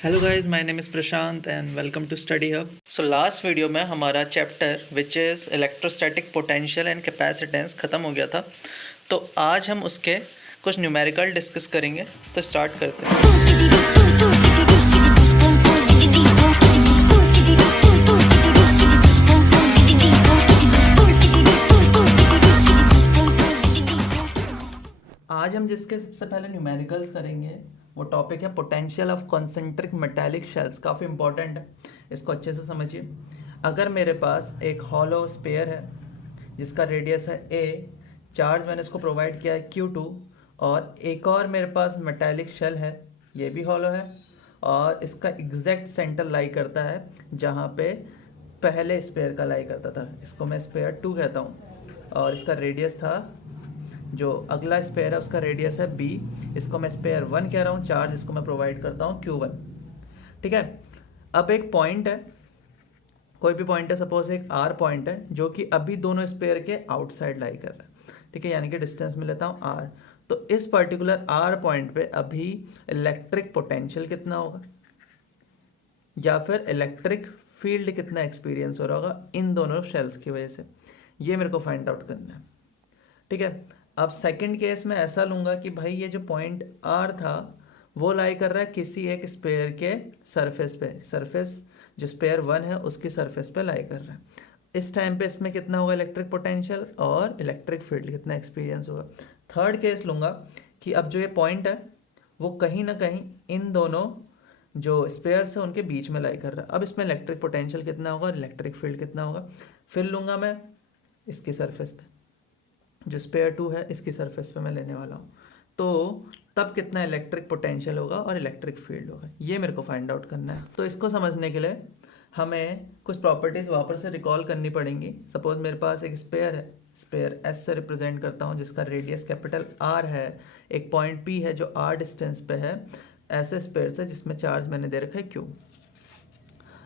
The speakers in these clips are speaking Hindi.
Hello guys, my name is Prashant and welcome to Study Hub. So last video में हमारा chapter which is electrostatic potential and capacitance ख़त्म हो गया था। तो आज हम उसके कुछ न्यूमेरिकल डिस्कस करेंगे। तो स्टार्ट करते हैं। आज हम जिसके सबसे पहले न्यूमेरिकल्स करेंगे वो टॉपिक है potential of concentric metallic shells. काफ़ी इंपॉर्टेंट है, इसको अच्छे से समझिए। अगर मेरे पास एक हॉलो स्पेयर है जिसका रेडियस है a, चार्ज मैंने इसको प्रोवाइड किया है Q2, और एक और मेरे पास मेटालिक शेल है, ये भी हॉलो है और इसका एग्जैक्ट सेंटर लाई करता है जहाँ पे पहले स्पेयर का लाई करता था। इसको मैं स्पेयर 2 कहता हूँ और इसका रेडियस था, जो अगला स्पेयर है उसका रेडियस है b, इसको मैं स्पेयर 1 कह रहा हूँ। चार्ज इसको मैं प्रोवाइड करता हूँ Q1। ठीक है। अब एक पॉइंट है, कोई भी पॉइंट है, सपोज एक R पॉइंट है जो कि अभी दोनों स्पेयर के आउटसाइड लाई कर रहा है। ठीक है, यानी कि डिस्टेंस में लेता हूँ R। तो इस पर्टिकुलर R पॉइंट पे अभी इलेक्ट्रिक पोटेंशियल कितना होगा या फिर इलेक्ट्रिक फील्ड कितना एक्सपीरियंस हो रहा होगा इन दोनों शेल्स की वजह से, ये मेरे को फाइंड आउट करना है। ठीक है। अब सेकंड केस में ऐसा लूँगा कि भाई ये जो पॉइंट R था वो लाई कर रहा है किसी एक स्पेयर के सरफेस पे, सरफेस जो स्पेयर 1 है उसकी सरफेस पे लाई कर रहा है। इस टाइम पे इसमें कितना होगा इलेक्ट्रिक पोटेंशियल और इलेक्ट्रिक फील्ड कितना एक्सपीरियंस होगा। थर्ड केस लूँगा कि अब जो ये पॉइंट है वो कहीं ना कहीं इन दोनों जो स्पेयर्स है उनके बीच में लाई कर रहा है। अब इसमें इलेक्ट्रिक पोटेंशियल कितना होगा, इलेक्ट्रिक फील्ड कितना होगा। फिर लूँगा मैं इसकी सरफेस पे, जो स्पेयर 2 है इसकी सरफेस पे मैं लेने वाला हूँ, तो तब कितना इलेक्ट्रिक पोटेंशियल होगा और इलेक्ट्रिक फील्ड होगा, ये मेरे को फाइंड आउट करना है। तो इसको समझने के लिए हमें कुछ प्रॉपर्टीज़ वापस से रिकॉल करनी पड़ेंगी। सपोज मेरे पास एक स्पेयर है, स्पेयर S से रिप्रेजेंट करता हूँ जिसका रेडियस कैपिटल R है, एक पॉइंट P है जो R डिस्टेंस पे है ऐसे स्पेयर से जिसमें चार्ज मैंने दे रखा है Q।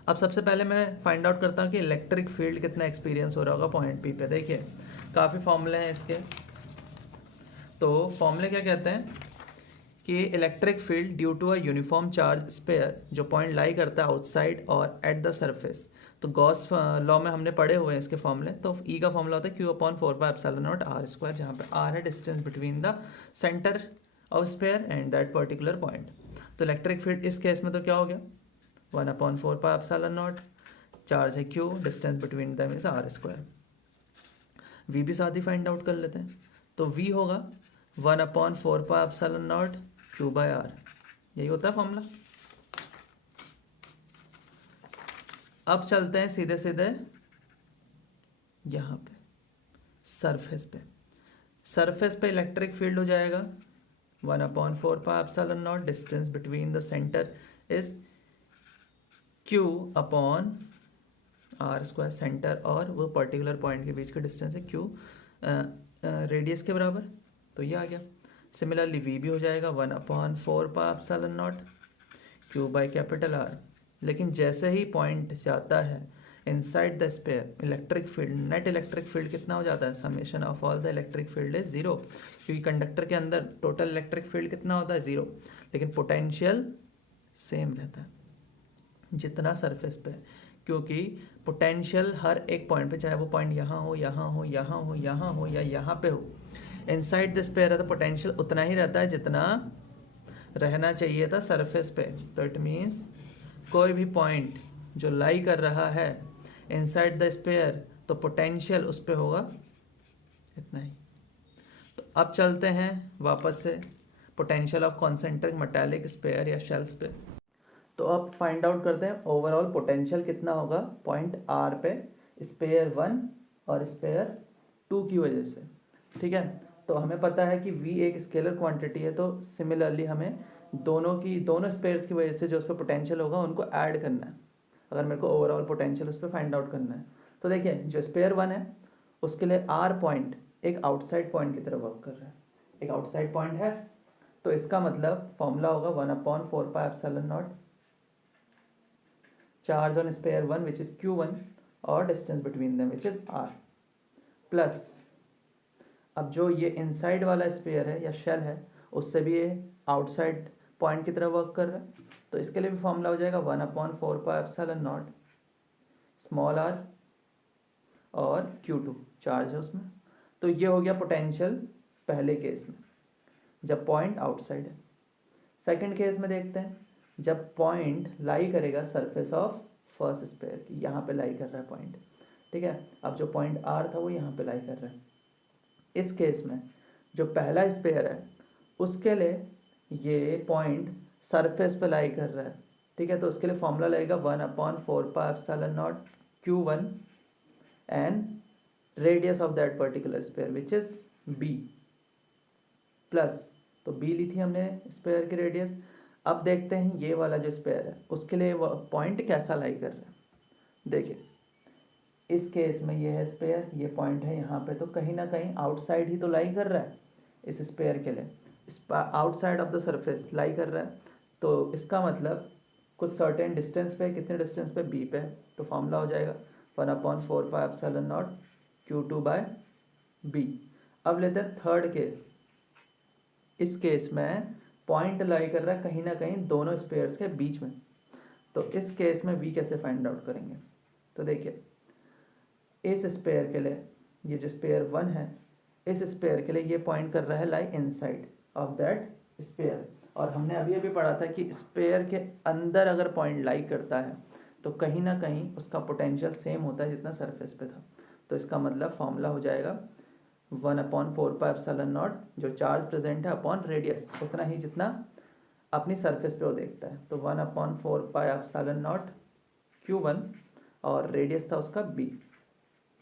अब सबसे पहले मैं फाइंड आउट करता हूँ कि इलेक्ट्रिक फील्ड कितना एक्सपीरियंस हो रहा होगा पॉइंट P पे। देखिए काफ़ी फॉर्मूले हैं इसके। तो फॉर्मूले क्या कहते हैं कि electric field due to a uniform charge sphere जो पॉइंट लाई करता है आउटसाइड और एट द सरफेस। तो गॉस लॉ में हमने पढ़े हुए हैं इसके फॉर्मूले। तो ई का फॉर्मूला होता है Q/4πε0r², जहाँ पे r है distance between the centre of sphere and that particular point. तो इलेक्ट्रिक फील्ड इस केस में तो क्या हो गया 1/4πε0, चार्ज है Q, distance between them is r²। v भी साथ ही फाइंड आउट कर लेते हैं। तो v होगा 1/4πε0 Q/r, यही होता है फॉर्मूला। अब चलते हैं सीधे सीधे यहाँ पे सरफेस पे। सरफेस पे इलेक्ट्रिक फील्ड हो जाएगा 1/4πε0, distance between the centre is Q/r², centre और वो पर्टिकुलर पॉइंट के बीच का डिस्टेंस है Q रेडियस के बराबर, तो ये आ गया। सिमिलरली v भी हो जाएगा 1/4πε0 Q/R। लेकिन जैसे ही पॉइंट जाता है inside the sphere, electric field, net electric field कितना हो जाता है, summation of all the electric field is 0, क्योंकि कंडक्टर के अंदर टोटल इलेक्ट्रिक फील्ड कितना होता है 0, लेकिन पोटेंशियल सेम रहता है जितना सरफेस पे है, क्योंकि पोटेंशियल हर एक पॉइंट पे, चाहे वो पॉइंट यहाँ हो, यहाँ हो, यहाँ हो, यहाँ हो या यहाँ पे हो, इनसाइड द स्पेयर है तो पोटेंशियल उतना ही रहता है जितना रहना चाहिए था सरफेस पे। तो इट मीन्स कोई भी पॉइंट जो लाई कर रहा है इनसाइड द स्पेयर तो पोटेंशियल उस पर होगा इतना ही। तो अब चलते हैं वापस से potential of concentric metallic sphere या शेल्स पे। तो अब फाइंड आउट करते हैं ओवरऑल पोटेंशियल कितना होगा पॉइंट R पे स्पेयर 1 और स्पेयर 2 की वजह से। ठीक है, तो हमें पता है कि V एक स्केलर क्वांटिटी है, तो सिमिलरली हमें दोनों स्पेयर्स की वजह से जो उस पर पोटेंशियल होगा उनको ऐड करना है अगर मेरे को ओवरऑल पोटेंशियल उस पर फाइंड आउट करना है। तो देखिए जो स्पेयर 1 है उसके लिए R पॉइंट एक आउटसाइड पॉइंट की तरह वर्क कर रहा है, एक आउटसाइड पॉइंट है, तो इसका मतलब फॉर्मूला होगा 1/4πε0 charge on sphere 1 which is Q1 और distance between them which is R, plus अब जो ये इनसाइड वाला स्पेयर है या शेल है उससे भी ये आउटसाइड पॉइंट की तरह वर्क कर रहा है, तो इसके लिए भी फॉर्मूला हो जाएगा 1/4πε0 स्मॉल r और Q2 चार्ज है उसमें। तो ये हो गया पोटेंशियल पहले केस में जब पॉइंट आउटसाइड है। सेकंड केस में देखते हैं जब पॉइंट लाई करेगा सरफेस ऑफ फर्स्ट स्फीयर की, यहाँ पे लाई कर रहा है पॉइंट, ठीक है। अब जो पॉइंट R था वो यहाँ पे लाई कर रहा है। इस केस में जो पहला स्फीयर है उसके लिए ये पॉइंट सरफेस पे लाई कर रहा है, ठीक है। तो उसके लिए फॉर्मूला लगेगा 1/4πε0 Q1 and radius of that particular sphere which is B plus, तो B ली थी हमने स्फीयर की रेडियस। अब देखते हैं ये वाला जो स्फीयर है उसके लिए वो पॉइंट कैसा लाई कर रहा है। देखिए इस केस में ये है स्फीयर, ये पॉइंट है यहाँ पे, तो कहीं ना कहीं आउटसाइड ही तो लाई कर रहा है इस स्फीयर के लिए, आउटसाइड ऑफ द सरफेस लाई कर रहा है। तो इसका मतलब कुछ सर्टेन डिस्टेंस पे, कितने डिस्टेंस पे, B पे, तो फॉर्मूला हो जाएगा 1/4πε0 Q2/B। अब लेते हैं थर्ड केस। इस केस में पॉइंट लाई कर रहा है कहीं ना कहीं दोनों स्फीयर्स के बीच में। तो इस केस में V कैसे फाइंड आउट करेंगे, तो देखिए इस स्फीयर के लिए ये जो स्फीयर 1 है, इस स्फीयर के लिए ये पॉइंट कर रहा है लाई इनसाइड ऑफ दैट स्फीयर। और हमने अभी अभी पढ़ा था कि स्फीयर के अंदर अगर पॉइंट लाई करता है तो कहीं ना कहीं उसका पोटेंशियल सेम होता है जितना सरफेस पे था। तो इसका मतलब फॉर्मूला हो जाएगा 1/4πε0 जो चार्ज प्रेजेंट है अपॉन रेडियस, उतना ही जितना अपनी सरफेस पे वो देखता है। तो 1/4πε0 Q1 और रेडियस था उसका B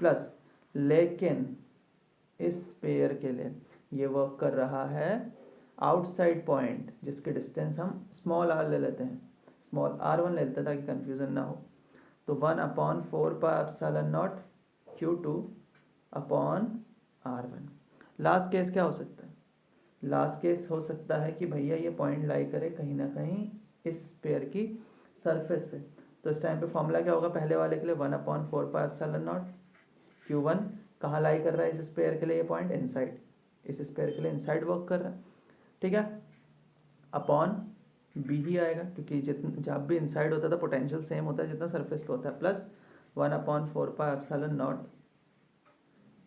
प्लस, लेकिन इस स्फीयर के लिए ये वर्क कर रहा है आउटसाइड पॉइंट जिसके डिस्टेंस हम स्मॉल r ले लेते हैं, स्मॉल r1 ले लेते हैं ताकि कंफ्यूजन ना हो। तो 1/4πε0 Q2 upon R1। Last case क्या हो सकता है, लास्ट केस हो सकता है कि भैया ये पॉइंट लाई करे कहीं ना कहीं इस स्फीयर की सरफेस पे। तो इस टाइम पे फॉर्मूला क्या होगा, पहले वाले के लिए 1/4πε0 Q1 कहाँ लाई कर रहा है इस स्फीयर के लिए, ये पॉइंट इनसाइड, इस स्फीयर के लिए इनसाइड वर्क कर रहा है, ठीक है, अपॉन B ही आएगा क्योंकि जितना जब भी इनसाइड होता था पोटेंशियल सेम होता है जितना सरफेस पे होता है, प्लस 1/4πε0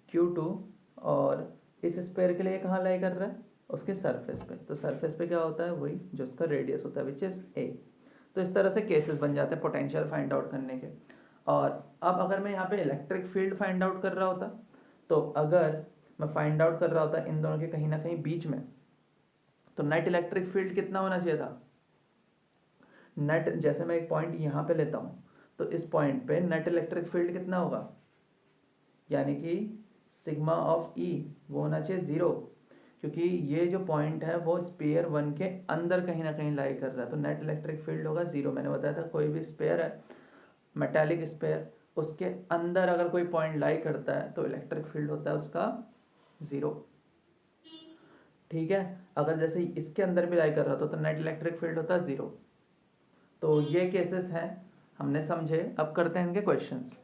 Q2 और इस स्फीयर के लिए कहाँ लाई कर रहा है उसके सरफेस पे। तो सरफेस पे क्या होता है, वही जो उसका रेडियस होता है विच इज़ A। तो इस तरह से केसेस बन जाते हैं पोटेंशियल फाइंड आउट करने के। और अब अगर मैं यहाँ पे इलेक्ट्रिक फील्ड फाइंड आउट कर रहा होता, तो अगर मैं फाइंड आउट कर रहा होता इन दोनों के कहीं ना कहीं बीच में, तो नेट इलेक्ट्रिक फील्ड कितना होना चाहिए था, नेट, जैसे मैं एक पॉइंट यहाँ पे लेता हूँ तो इस पॉइंट पे नेट इलेक्ट्रिक फील्ड कितना होगा, यानी कि सिग्मा ऑफ E वो होना चाहिए 0, क्योंकि ये जो पॉइंट है वो स्फीयर 1 के अंदर कहीं ना कहीं लाई कर रहा है। तो नेट इलेक्ट्रिक फील्ड होगा 0। मैंने बताया था कोई भी स्फीयर है मेटालिक स्फीयर, उसके अंदर अगर कोई पॉइंट लाई करता है तो इलेक्ट्रिक फील्ड होता है उसका 0, ठीक है। अगर जैसे इसके अंदर भी लाई कर रहा था तो नेट इलेक्ट्रिक फील्ड होता है 0। तो ये केसेस हैं, हमने समझे। अब करते हैं इनके questions.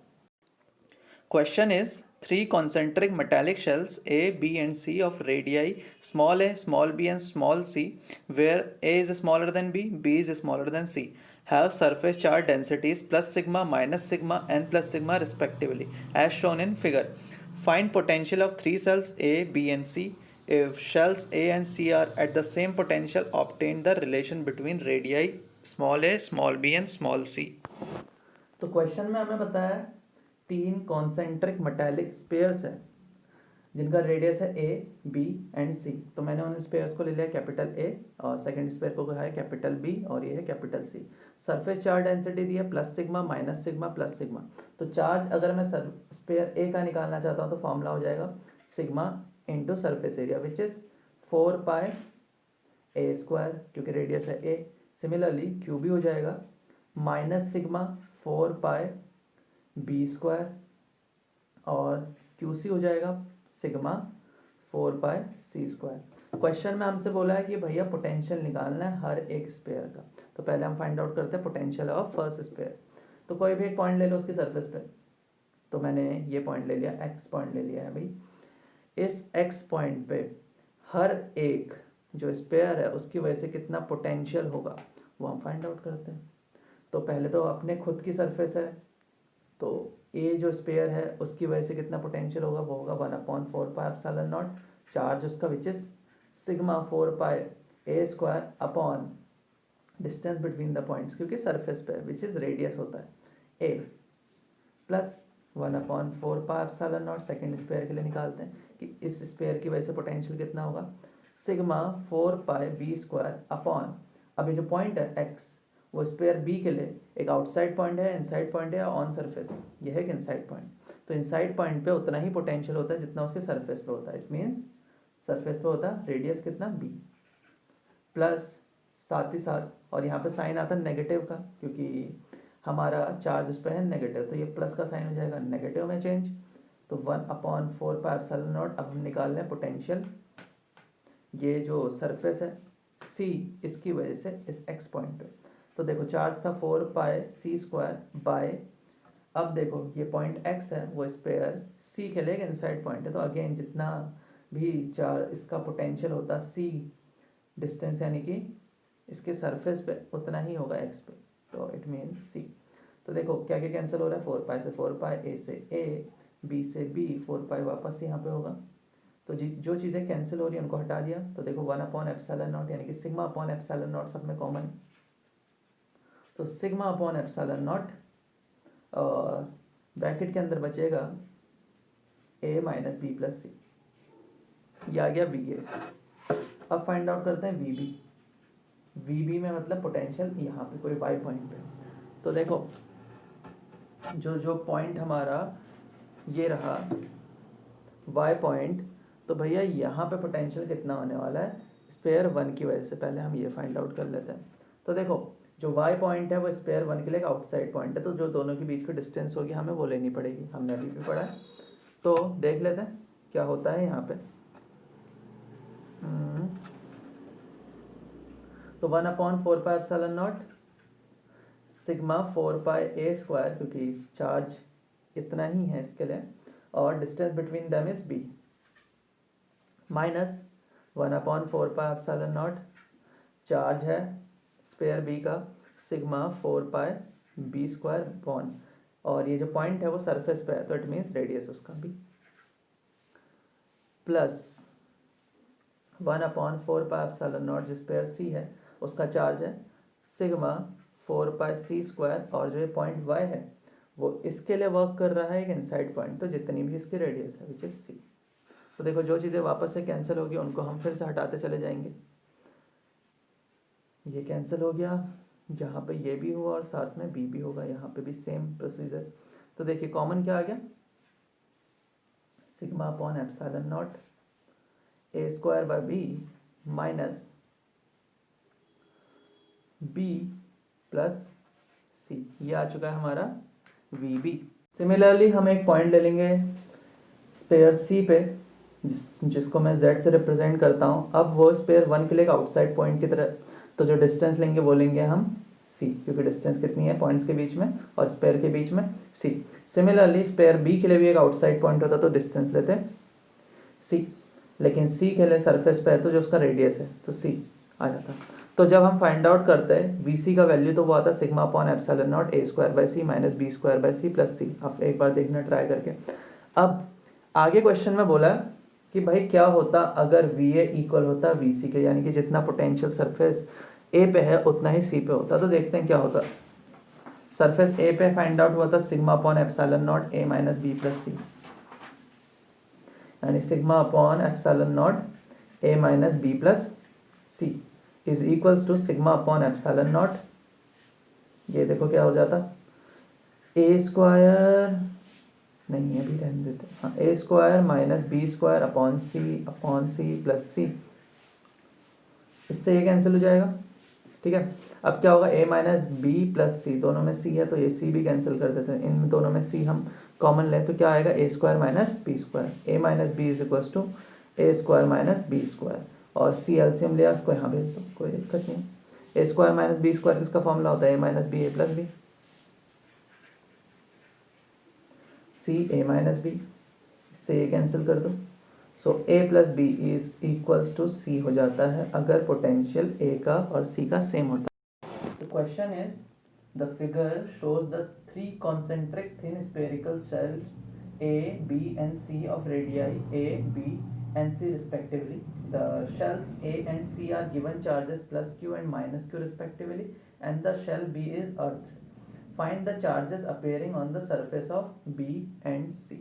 Question is, three concentric metallic shells A, B and C of radii small a, small b and small c, where A is smaller than B, B is smaller than C, have surface charge densities plus sigma, minus sigma and plus sigma respectively as shown in figure. Find potential of three shells A, B and C. If shells A and C are at the same potential, obtain the relation between radii small a, small b and small c. तो क्वेश्चन में हमें बताया 3 कॉन्सेंट्रिक मेटालिक स्पेयर्स है जिनका रेडियस है A, B एंड C। तो मैंने उन स्पेयर्स को ले लिया कैपिटल A और सेकंड स्पेयर को कहा है कैपिटल B और ये है capital C। Surface charge density दी है plus sigma, minus sigma, plus sigma. तो चार्ज अगर मैं स्पेयर A का निकालना चाहता हूँ तो फॉर्मूला हो जाएगा sigma into surface area which is 4πA², क्योंकि रेडियस है A। सिमिलरली क्यू भी हो जाएगा माइनस सिग्मा 4πB² और QC हो जाएगा सिग्मा 4πC²। क्वेश्चन में हमसे बोला है कि भैया पोटेंशियल निकालना है हर एक स्पेयर का। तो पहले हम फाइंड आउट करते हैं पोटेंशियल ऑफ फर्स्ट स्पेयर। तो कोई भी एक पॉइंट ले लो उसकी सरफेस पे। तो मैंने ये पॉइंट ले लिया, x पॉइंट ले लिया है भाई। इस x पॉइंट पे हर एक जो स्पेयर है उसकी वजह से कितना पोटेंशियल होगा वो हम फाइंड आउट करते हैं। तो पहले तो अपने खुद की सरफेस है, तो ए जो स्पेयर है उसकी वजह से कितना पोटेंशियल होगा, वो होगा 1/4πε0 चार्ज उसका which is sigma 4πa² upon distance between the points, क्योंकि सरफेस पे विच इज रेडियस होता है ए, प्लस 1/4πε0 सेकेंड स्पेयर के लिए निकालते हैं कि इस स्पेयर की वजह से पोटेंशियल कितना होगा, सिग्मा 4πb² अपॉन, अब ये जो पॉइंट है एक्स वो स्पेयर बी के लिए एक आउटसाइड पॉइंट है, इनसाइड पॉइंट है या ऑन सरफेस है, यह है कि इनसाइड पॉइंट, तो इनसाइड पॉइंट पे उतना ही पोटेंशियल होता है जितना उसके सरफेस पे होता है। इट मीन्स सरफेस पे होता है रेडियस कितना बी, प्लस साथ ही साथ, और यहाँ पे साइन आता है नेगेटिव का क्योंकि हमारा चार्ज उस पर है नेगेटिव, तो ये प्लस का साइन हो जाएगा नेगेटिव में चेंज, तो 1/4πε0। अब हम निकाल लें पोटेंशियल, ये जो सरफेस है सी इसकी वजह से इस एक्स पॉइंट पे, तो देखो चार्ज था 4πc² बाय, अब देखो ये पॉइंट एक्स है वो स्पेयर सी के लिए इनसाइड पॉइंट है, तो अगेन जितना भी चार्ज इसका पोटेंशियल होता सी डिस्टेंस यानी कि इसके सरफेस पे उतना ही होगा एक्स पे, तो इट मीन्स सी। तो देखो क्या क्या कैंसिल हो रहा है, 4π से 4π, ए से ए, बी से बी, 4π वापस यहाँ पे होगा, तो जो चीज़ें कैंसिल हो रही है उनको हटा दिया, तो देखो 1/ε0 यानी कि सिग्मा अपॉन एप्सिलॉन सब में कॉमन, तो सिग्मा अपॉन एप्सिलॉन ब्रैकेट के अंदर बचेगा a minus B plus C, ये आ गया वी ए। अब फाइंड आउट करते हैं वी बी, वी बी में मतलब पोटेंशियल यहाँ पे कोई वाई पॉइंट पे, तो देखो जो पॉइंट हमारा ये रहा वाई पॉइंट, तो भैया यहाँ पे पोटेंशियल कितना होने वाला है स्पेयर 1 की वजह से, पहले हम ये फाइंड आउट कर लेते हैं। तो देखो जो वाई पॉइंट है वो स्पेयर 1 के लिए आउटसाइड पॉइंट है, तो जो दोनों के बीच की डिस्टेंस होगी हमें वो लेनी पड़ेगी, हमने अभी भी पढ़ा है, तो देख लेते हैं क्या होता है यहाँ पे। तो 1/4πε0 सिग्मा 4πa², क्योंकि चार्ज इतना ही है इसके लिए और distance between them is B, minus 1/4πε0 charge है स्पेयर बी का सिग्मा 4πb² बॉन, और ये जो पॉइंट है वो सरफेस पे है तो इट मीन्स रेडियस उसका भी, प्लस 1/4πε0 जो स्पेयर सी है उसका चार्ज है सिग्मा 4πc², और जो ये पॉइंट y है वो इसके लिए वर्क कर रहा है एक इनसाइड पॉइंट, तो जितनी भी इसकी रेडियस है विच इज सी। तो देखो जो चीज़ें वापस से कैंसिल होगी उनको हम फिर से हटाते चले जाएंगे, ये कैंसिल हो गया, यहाँ पे ये भी हुआ और साथ में बी भी होगा, यहाँ पे भी सेम प्रोसीजर। तो देखिए कॉमन क्या आ गया, sigma upon epsilon a² by B minus B plus C, ये आ चुका है हमारा वी बी। सिमिलरली हम एक पॉइंट ले लेंगे स्पेयर सी पे जिसको मैं z से रिप्रेजेंट करता हूँ, अब वो स्पेयर 1 के लिए आउटसाइड पॉइंट की तरह, तो जो डिस्टेंस लेंगे वो लेंगे हम c, क्योंकि डिस्टेंस कितनी है पॉइंट्स के बीच में और स्पेयर के बीच में c। सिमिलरली स्पेयर b के लिए भी एक आउटसाइड पॉइंट होता तो डिस्टेंस लेते c, लेकिन c के लिए सरफेस पे है तो जो उसका रेडियस है तो c आ जाता। तो जब हम फाइंड आउट करते हैं vc का वैल्यू तो वो आता sigma upon epsilon a² minus b² plus C. आप एक बार देखना ट्राई करके। अब आगे क्वेश्चन में बोला कि भाई क्या होता अगर VA इक्वल होता VC के, यानी कि जितना पोटेंशियल सरफेस A पे है उतना ही C पे होता। तो देखते हैं क्या होता। सरफेस A पे फाइंड आउट हुआ था sigma upon epsilon not A minus B plus C, यानी sigma upon epsilon not A minus B plus C is equals to sigma upon epsilon not, ये देखो क्या हो जाता A² नहीं अभी रहने देते, हाँ A² minus B² upon C plus C, इससे ये कैंसिल हो जाएगा। ठीक है, अब क्या होगा A माइनस बी प्लस सी, दोनों में C है तो ये C भी कैंसिल कर देते हैं, इन दोनों में C हम कॉमन लें तो क्या आएगा A² minus B², A minus B is equals to A² minus B², और C एलसीएम लिया उसको यहाँ भेज दो, कोई दिक्कत नहीं। A² माइनस B² किसका फॉर्मूला होता है A minus B A plus B, C A minus B, इससे A कैंसिल कर दो, so A plus B is equals to C हो जाता है अगर पोटेंशियल A का और C का सेम होता है। The question is, the figure shows the three concentric thin spherical shells A, B and C of radii A, B and C respectively. The shells A and C are given charges plus Q and minus Q respectively, and the shell B is earth. Find the charges appearing on the surface of B and C.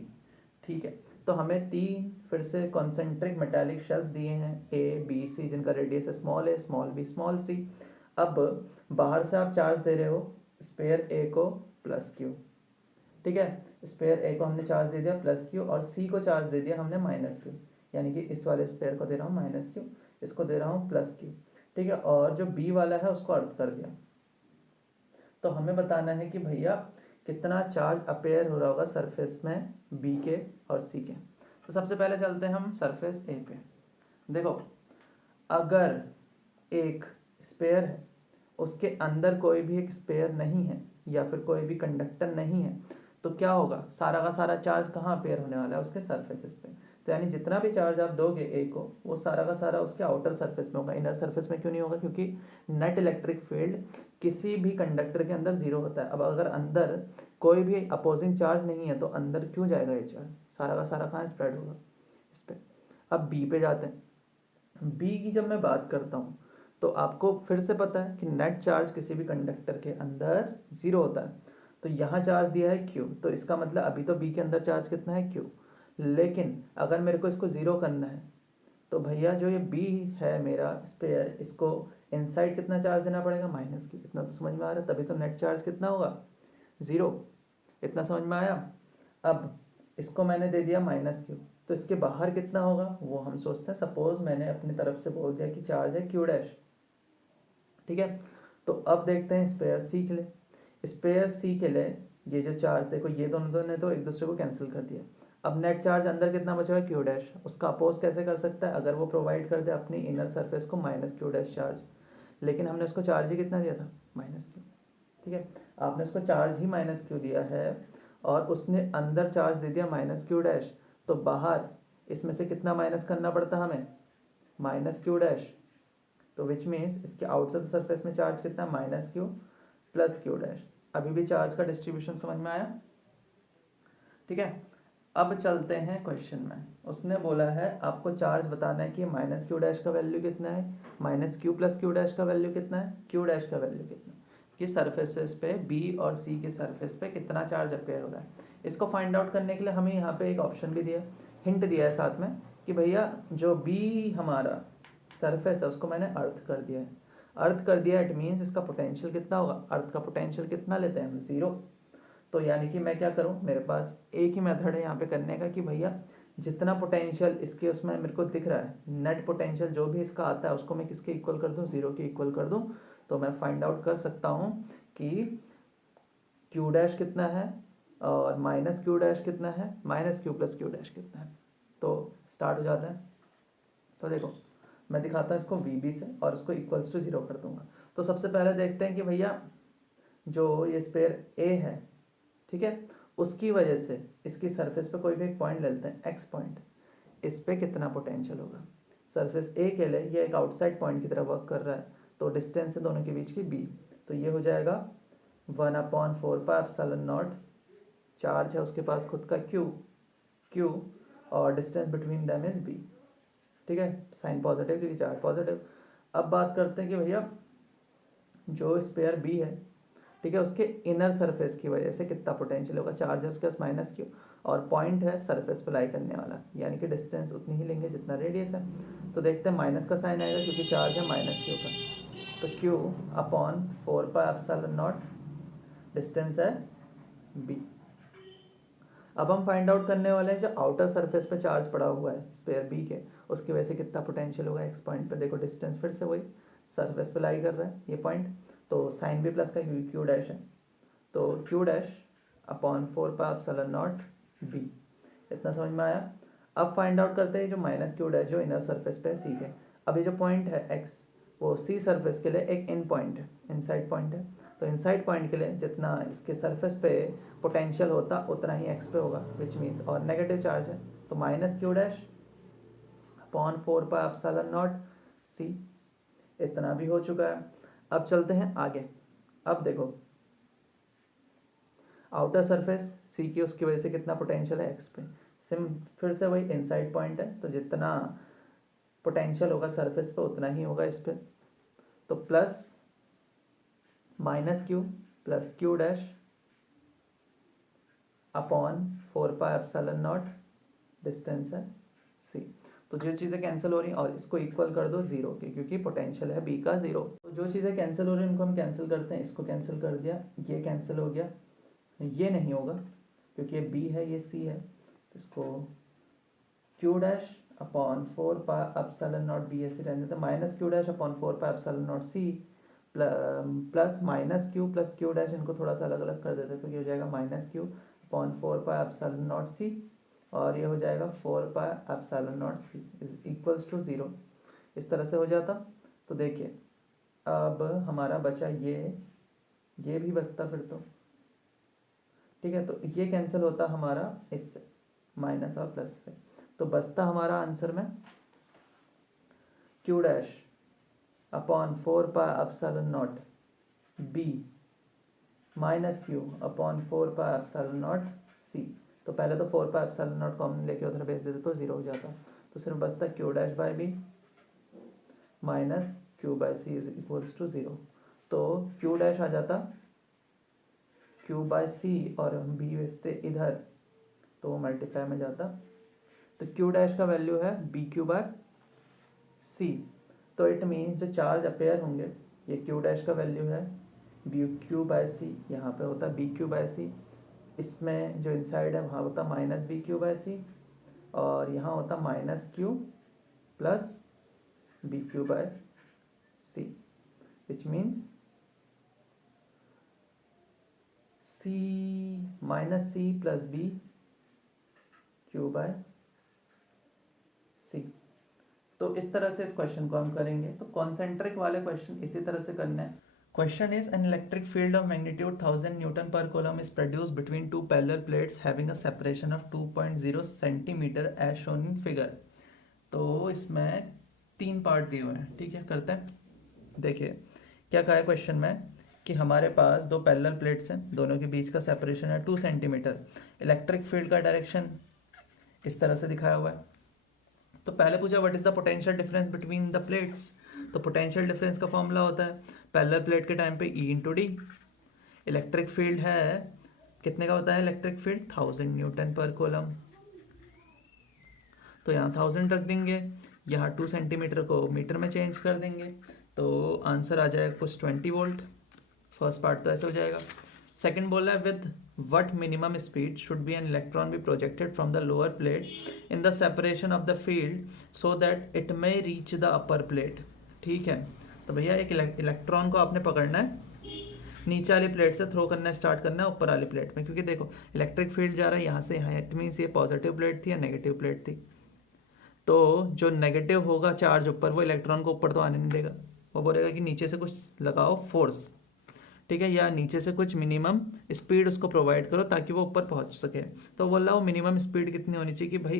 ठीक है, तो हमें तीन फिर से कॉन्सेंट्रिक मेटालिक शेल्स दिए हैं A, B, C, जिनका रेडियस स्मॉल है, स्मॉल b, स्मॉल c. अब बाहर से आप चार्ज दे रहे हो स्पेयर A को प्लस Q, ठीक है, स्पेयर A को हमने चार्ज दे दिया प्लस Q और C को चार्ज दे दिया हमने माइनस Q, यानी कि इस वाले स्पेयर को दे रहा हूँ माइनस Q, इसको दे रहा हूँ प्लस Q, ठीक है, और जो B वाला है उसको अर्थ कर दिया. तो हमें बताना है कि भैया कितना चार्ज अपेयर हो रहा होगा सरफेस में B के और C के. तो सबसे पहले चलते हैं हम सरफेस A पे. देखो, अगर एक स्पेयर है, उसके अंदर कोई भी एक स्पेयर नहीं है या फिर कोई भी कंडक्टर नहीं है, तो क्या होगा, सारा का सारा चार्ज कहाँ अपेयर होने वाला है, उसके सरफेसेस पे. तो यानी जितना भी चार्ज आप दोगे ए को, वो सारा का सारा उसके आउटर सरफेस में होगा. इनर सरफेस में क्यों नहीं होगा, क्योंकि नेट इलेक्ट्रिक फील्ड किसी भी कंडक्टर के अंदर जीरो होता है. अब अगर अंदर कोई भी अपोजिंग चार्ज नहीं है तो अंदर क्यों जाएगा ये चार्ज, सारा का सारा कहाँ स्प्रेड होगा, इस पर. अब बी पे जाते हैं. बी की जब मैं बात करता हूँ तो आपको फिर से पता है कि नेट चार्ज किसी भी कंडक्टर के अंदर जीरो होता है. तो यहाँ चार्ज दिया है क्यू, तो इसका मतलब अभी तो बी के अंदर चार्ज कितना है क्यू. लेकिन अगर मेरे को इसको ज़ीरो करना है तो भैया जो ये बी है मेरा स्पेयर, इसको इनसाइड कितना चार्ज देना पड़ेगा, माइनस क्यू. इतना तो समझ में आ रहा है, तभी तो नेट चार्ज कितना होगा, ज़ीरो. इतना समझ में आया. अब इसको मैंने दे दिया माइनस क्यू, तो इसके बाहर कितना होगा वो हम सोचते हैं. सपोज मैंने अपनी तरफ से बोल दिया कि चार्ज है क्यू डैश, ठीक है. तो अब देखते हैं स्पेयर सी के लिए. स्पेयर सी के लिए ये जो चार्ज, देखो ये दोनों ने तो एक दूसरे को कैंसिल कर दिया. अब नेट चार्ज अंदर कितना बचा है, क्यू डैश. उसका अपोज कैसे कर सकता है, अगर वो प्रोवाइड कर दे अपनी इनर सरफेस को माइनस क्यू डैश चार्ज, लेकिन हमने उसको चार्ज ही कितना दिया था, माइनस क्यू, ठीक है. आपने उसको चार्ज ही माइनस क्यू दिया है और उसने अंदर चार्ज दे दिया माइनस क्यू डैश, तो बाहर इसमें से कितना माइनस करना पड़ता हमें, माइनस क्यू डैश. तो विच मीन्स इसके आउटसाइड सरफेस में चार्ज कितना, minus Q plus Q dash. अभी भी चार्ज का डिस्ट्रीब्यूशन समझ में आया, ठीक है. अब चलते हैं क्वेश्चन में. उसने बोला है आपको चार्ज बताना है कि माइनस क्यू डैश का वैल्यू कितना है, minus Q plus Q dash का वैल्यू कितना है, क्यू डैश का वैल्यू कितना है, कि सरफेसेस पे बी और सी के सरफेस पे कितना चार्ज अपेयर हो रहा है. इसको फाइंड आउट करने के लिए हमें यहाँ पे एक ऑप्शन भी दिया, हिंट दिया है साथ में, कि भैया जो बी हमारा सरफेस है उसको मैंने अर्थ कर दिया है. अर्थ कर दिया इट मीन्स इसका पोटेंशियल कितना होगा, अर्थ का पोटेंशियल कितना लेते हैं हम, ज़ीरो. तो यानी कि मैं क्या करूं, मेरे पास एक ही मेथड है यहाँ पे करने का कि भैया जितना पोटेंशियल इसके उसमें मेरे को दिख रहा है, नेट पोटेंशियल जो भी इसका आता है उसको मैं किसके इक्वल कर दूं, ज़ीरो के इक्वल कर दूं. तो मैं फाइंड आउट कर सकता हूँ कि क्यू डैश कितना है और माइनस क्यू डैश कितना है, minus Q plus Q dash कितना है. तो स्टार्ट हो जाता है. तो देखो मैं दिखाता हूँ इसको VB से और उसको इक्वल्स टू ज़ीरो कर दूंगा. तो सबसे पहले देखते हैं कि भैया जो ये स्पेयर A है, ठीक है, उसकी वजह से इसकी सरफेस पे कोई भी एक पॉइंट ले लेते हैं, x पॉइंट. इस पे कितना पोटेंशियल होगा. सरफेस A के लिए ये एक आउटसाइड पॉइंट की तरह वर्क कर रहा है, तो डिस्टेंस है दोनों के बीच की B. तो ये हो जाएगा 1/4πε0. चार्ज है उसके पास खुद का Q और distance between them is B, ठीक है, साइन पॉजिटिव क्योंकि चार्ज पॉजिटिव. अब बात करते हैं कि भैया जो स्पेयर बी है, ठीक है, उसके इनर सरफेस की वजह से कितना पोटेंशियल होगा. चार्ज है उसके पास माइनस क्यू और पॉइंट है सरफेस पे लाई करने वाला, यानी कि डिस्टेंस उतनी ही लेंगे जितना रेडियस है. तो देखते हैं माइनस का साइन आएगा क्योंकि चार्ज है माइनस क्यू का. तो Q/4πε0, डिस्टेंस है b. अब हम फाइंड आउट करने वाले हैं जो आउटर सरफेस पे चार्ज पड़ा हुआ है स्पेयर बी के, उसकी वजह से कितना पोटेंशियल होगा एक्स पॉइंट पे. देखो डिस्टेंस फिर से वही सरफेस पे लाई कर रहा है ये पॉइंट, तो साइन भी प्लस का क्योंकि क्यू डैश है. तो Q'/4πε0 b. इतना समझ में आया. अब फाइंड आउट करते हैं जो माइनस क्यू डैश जो इनर सरफेस पे सी के. अभी जो पॉइंट है एक्स वो सी सरफेस के लिए एक इन पॉइंट है, इनसाइड पॉइंट है. तो इनसाइड पॉइंट के लिए जितना इसके सरफेस पे पोटेंशियल होता उतना ही एक्स पे होगा, विच मीन्स और नेगेटिव चार्ज है. तो -Q'/4πε0 c. इतना भी हो चुका है. अब चलते हैं आगे. अब देखो आउटर सरफेस सी की, उसकी वजह से कितना पोटेंशियल है एक्स पे, सिम फिर से वही इनसाइड पॉइंट है, तो जितना पोटेंशियल होगा सरफेस पे उतना ही होगा इस पे, तो plus minus Q plus Q dash upon 4πε0, distance है सी। तो जो चीज़ें कैंसिल हो रही हैं और इसको इक्वल कर दो जीरो के, क्योंकि पोटेंशियल है बी का जीरो। तो जो चीज़ें कैंसिल हो रही हैं उनको हम कैंसिल करते हैं, इसको कैंसिल कर दिया, ये कैंसिल हो गया, ये नहीं होगा क्योंकि ये बी है ये सी है, तो इसको क्यू डैश अपॉन 4πε0 बी ऐसे रहने देते, minus Q dash upon 4πε0 C plus minus Q plus Q dash, इनको थोड़ा सा अलग अलग कर देते तो ये हो जाएगा माइनस क्यू अपॉन 4πε0 सी, और ये हो जाएगा 4πε0 सी इज इक्वल्स टू ज़ीरो। इस तरह से हो जाता। तो देखिए अब हमारा बचा ये भी बचता फिर तो, ठीक है, तो ये कैंसिल होता हमारा इससे, माइनस और प्लस से, तो बचता हमारा आंसर में Q dash upon 4πε0 B minus Q upon 4πε0 C. तो पहले तो 4πε0 कॉमन लेके उधर भेज देते तो जीरो हो जाता, तो सिर्फ बचता Q dash by B minus Q by C is equals to zero. तो क्यू डैश आ जाता क्यू बाई सी और हम बी भेजते इधर तो वो मल्टीप्लाई में जाता, तो क्यू डैश का वैल्यू है बी क्यू बाय सी। तो इट मीन्स जो चार्ज अपेयर होंगे, ये क्यू डैश का वैल्यू है बी क्यू बाय सी, यहाँ पे होता बी क्यू बाय सी, इसमें जो इनसाइड है वहाँ होता minus B Q by C, और यहाँ होता minus Q plus B Q by C, which means C minus C plus B Q by C. तो इस तरह से इस क्वेश्चन को हम करेंगे। तो कॉन्सेंट्रिक वाले क्वेश्चन इसी तरह से करना है। Question is an electric field of magnitude 1000 newton per coulomb is produced between two parallel plates having a separation of 2.0 centimetre as shown in figure. तो इसमें 3 पार्ट दिए हुए हैं, ठीक है, करते हैं। देखिए क्या कहा है क्वेश्चन में कि हमारे पास 2 पैरेलल प्लेट्स हैं, दोनों के बीच का सेपरेशन है 2 सेंटीमीटर, इलेक्ट्रिक फील्ड का डायरेक्शन इस तरह से दिखाया हुआ है। तो पहले पूछा what is the potential difference between the plates. तो पोटेंशियल डिफरेंस का फॉर्मूला होता है पैरेलल प्लेट के टाइम पे E into D. Electric field है कितने का होता है, electric field 1000 newton per coulomb, तो यहाँ 1000 रख देंगे, यहाँ 2 सेंटीमीटर को मीटर में चेंज कर देंगे, तो आंसर आ जाएगा कुछ 20 वोल्ट। फर्स्ट पार्ट तो ऐसे हो जाएगा। सेकंड बोला है with what minimum speed should be an electron be projected from the lower plate in the separation of the field so that it may reach the upper plate। ठीक है, तो भैया एक इलेक्ट्रॉन को आपने पकड़ना है, नीचे वाली प्लेट से थ्रो करना स्टार्ट करना है ऊपर वाली प्लेट में, क्योंकि देखो इलेक्ट्रिक फील्ड जा रहा है यहाँ से यहाँ, इट मीन्स ये पॉजिटिव प्लेट थी या नेगेटिव प्लेट थी। तो जो नेगेटिव होगा चार्ज ऊपर, वो इलेक्ट्रॉन को ऊपर तो आने नहीं देगा, वो बोलेगा कि नीचे से कुछ लगाओ फोर्स, ठीक है, या नीचे से कुछ मिनिमम स्पीड उसको प्रोवाइड करो ताकि वो ऊपर पहुंच सके। तो बोल रहा वो मिनिमम स्पीड कितनी होनी चाहिए कि भाई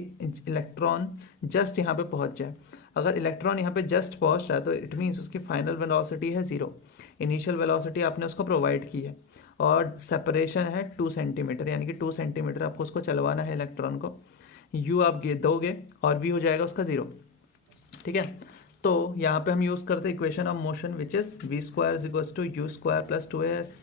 इलेक्ट्रॉन जस्ट यहाँ पे पहुंच जाए। अगर इलेक्ट्रॉन यहाँ पे जस्ट पहुंच रहा है तो इट मीन्स उसकी फाइनल वेलोसिटी है 0, इनिशियल वेलोसिटी आपने उसको प्रोवाइड की है, और सेपरेशन है 2 सेंटीमीटर, यानी कि 2 सेंटीमीटर आपको उसको चलवाना है इलेक्ट्रॉन को। यू आप दोगे और वी हो जाएगा उसका 0, ठीक है। तो यहाँ पे हम यूज़ करते हैं equation of motion which is v² is equals to u² plus 2as।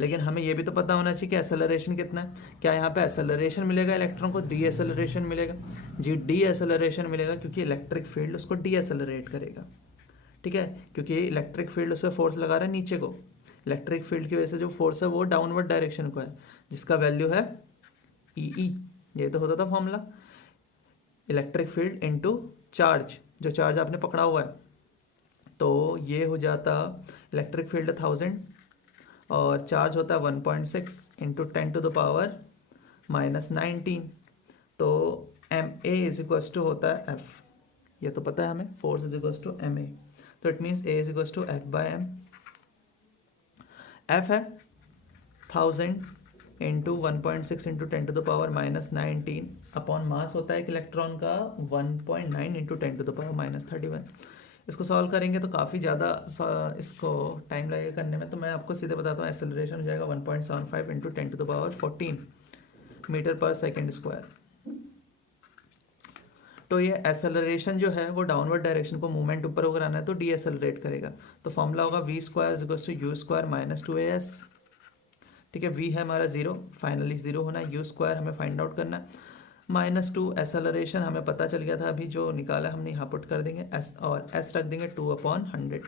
लेकिन हमें ये भी तो पता होना चाहिए कि एसेलरेशन कितना है। क्या यहाँ पे एसेलरेशन मिलेगा इलेक्ट्रॉन को, डी एसेलरेशन मिलेगा जी, डी एसेलरेशन मिलेगा क्योंकि इलेक्ट्रिक फील्ड उसको डी एसेलरेट करेगा, ठीक है, क्योंकि इलेक्ट्रिक फील्ड उस पर फोर्स लगा रहा है नीचे को। इलेक्ट्रिक फील्ड की वजह से जो फोर्स है वो डाउनवर्ड डायरेक्शन को है, जिसका वैल्यू है ई। ये तो होता था formula, electric field into charge, जो चार्ज आपने पकड़ा हुआ है। तो ये हो जाता इलेक्ट्रिक फील्ड 1000 और चार्ज होता है 1.6 इंटू 10 टू द पावर -19। तो ma इज इक्वल्स टू होता है f, ये तो पता है हमें, force is equals to ma, तो it means a is equals to f by m। f है 1000 into 1.6 into 10 to the power -19 upon mass होता है एक इलेक्ट्रॉन का 1.9 इंटू 10 टू द पावर -31। इसको सॉल्व करेंगे तो काफ़ी ज़्यादा इसको टाइम लगेगा करने में, तो मैं आपको सीधे बताता हूँ एक्सेलरेशन हो जाएगा 1.75 इंटू 10⁻14 मीटर पर सेकेंड स्क्वायर। तो ये एक्सेलरेशन जो है वो डाउनवर्ड डायरेक्शन को मूवमेंट ऊपर होकर आना है तो डी एक्सेलरेट करेगा, तो फॉर्मूला होगा v square is equals to u square minus 2as। ठीक है, वी है हमारा जीरो, फाइनली जीरो होना है, यू स्क्वायर हमें फाइंड आउट करना है, -2 एक्सेलरेशन हमें पता चल गया था अभी जो निकाला हमने यहाँ पुट कर देंगे एस, और एस रख देंगे 2/100,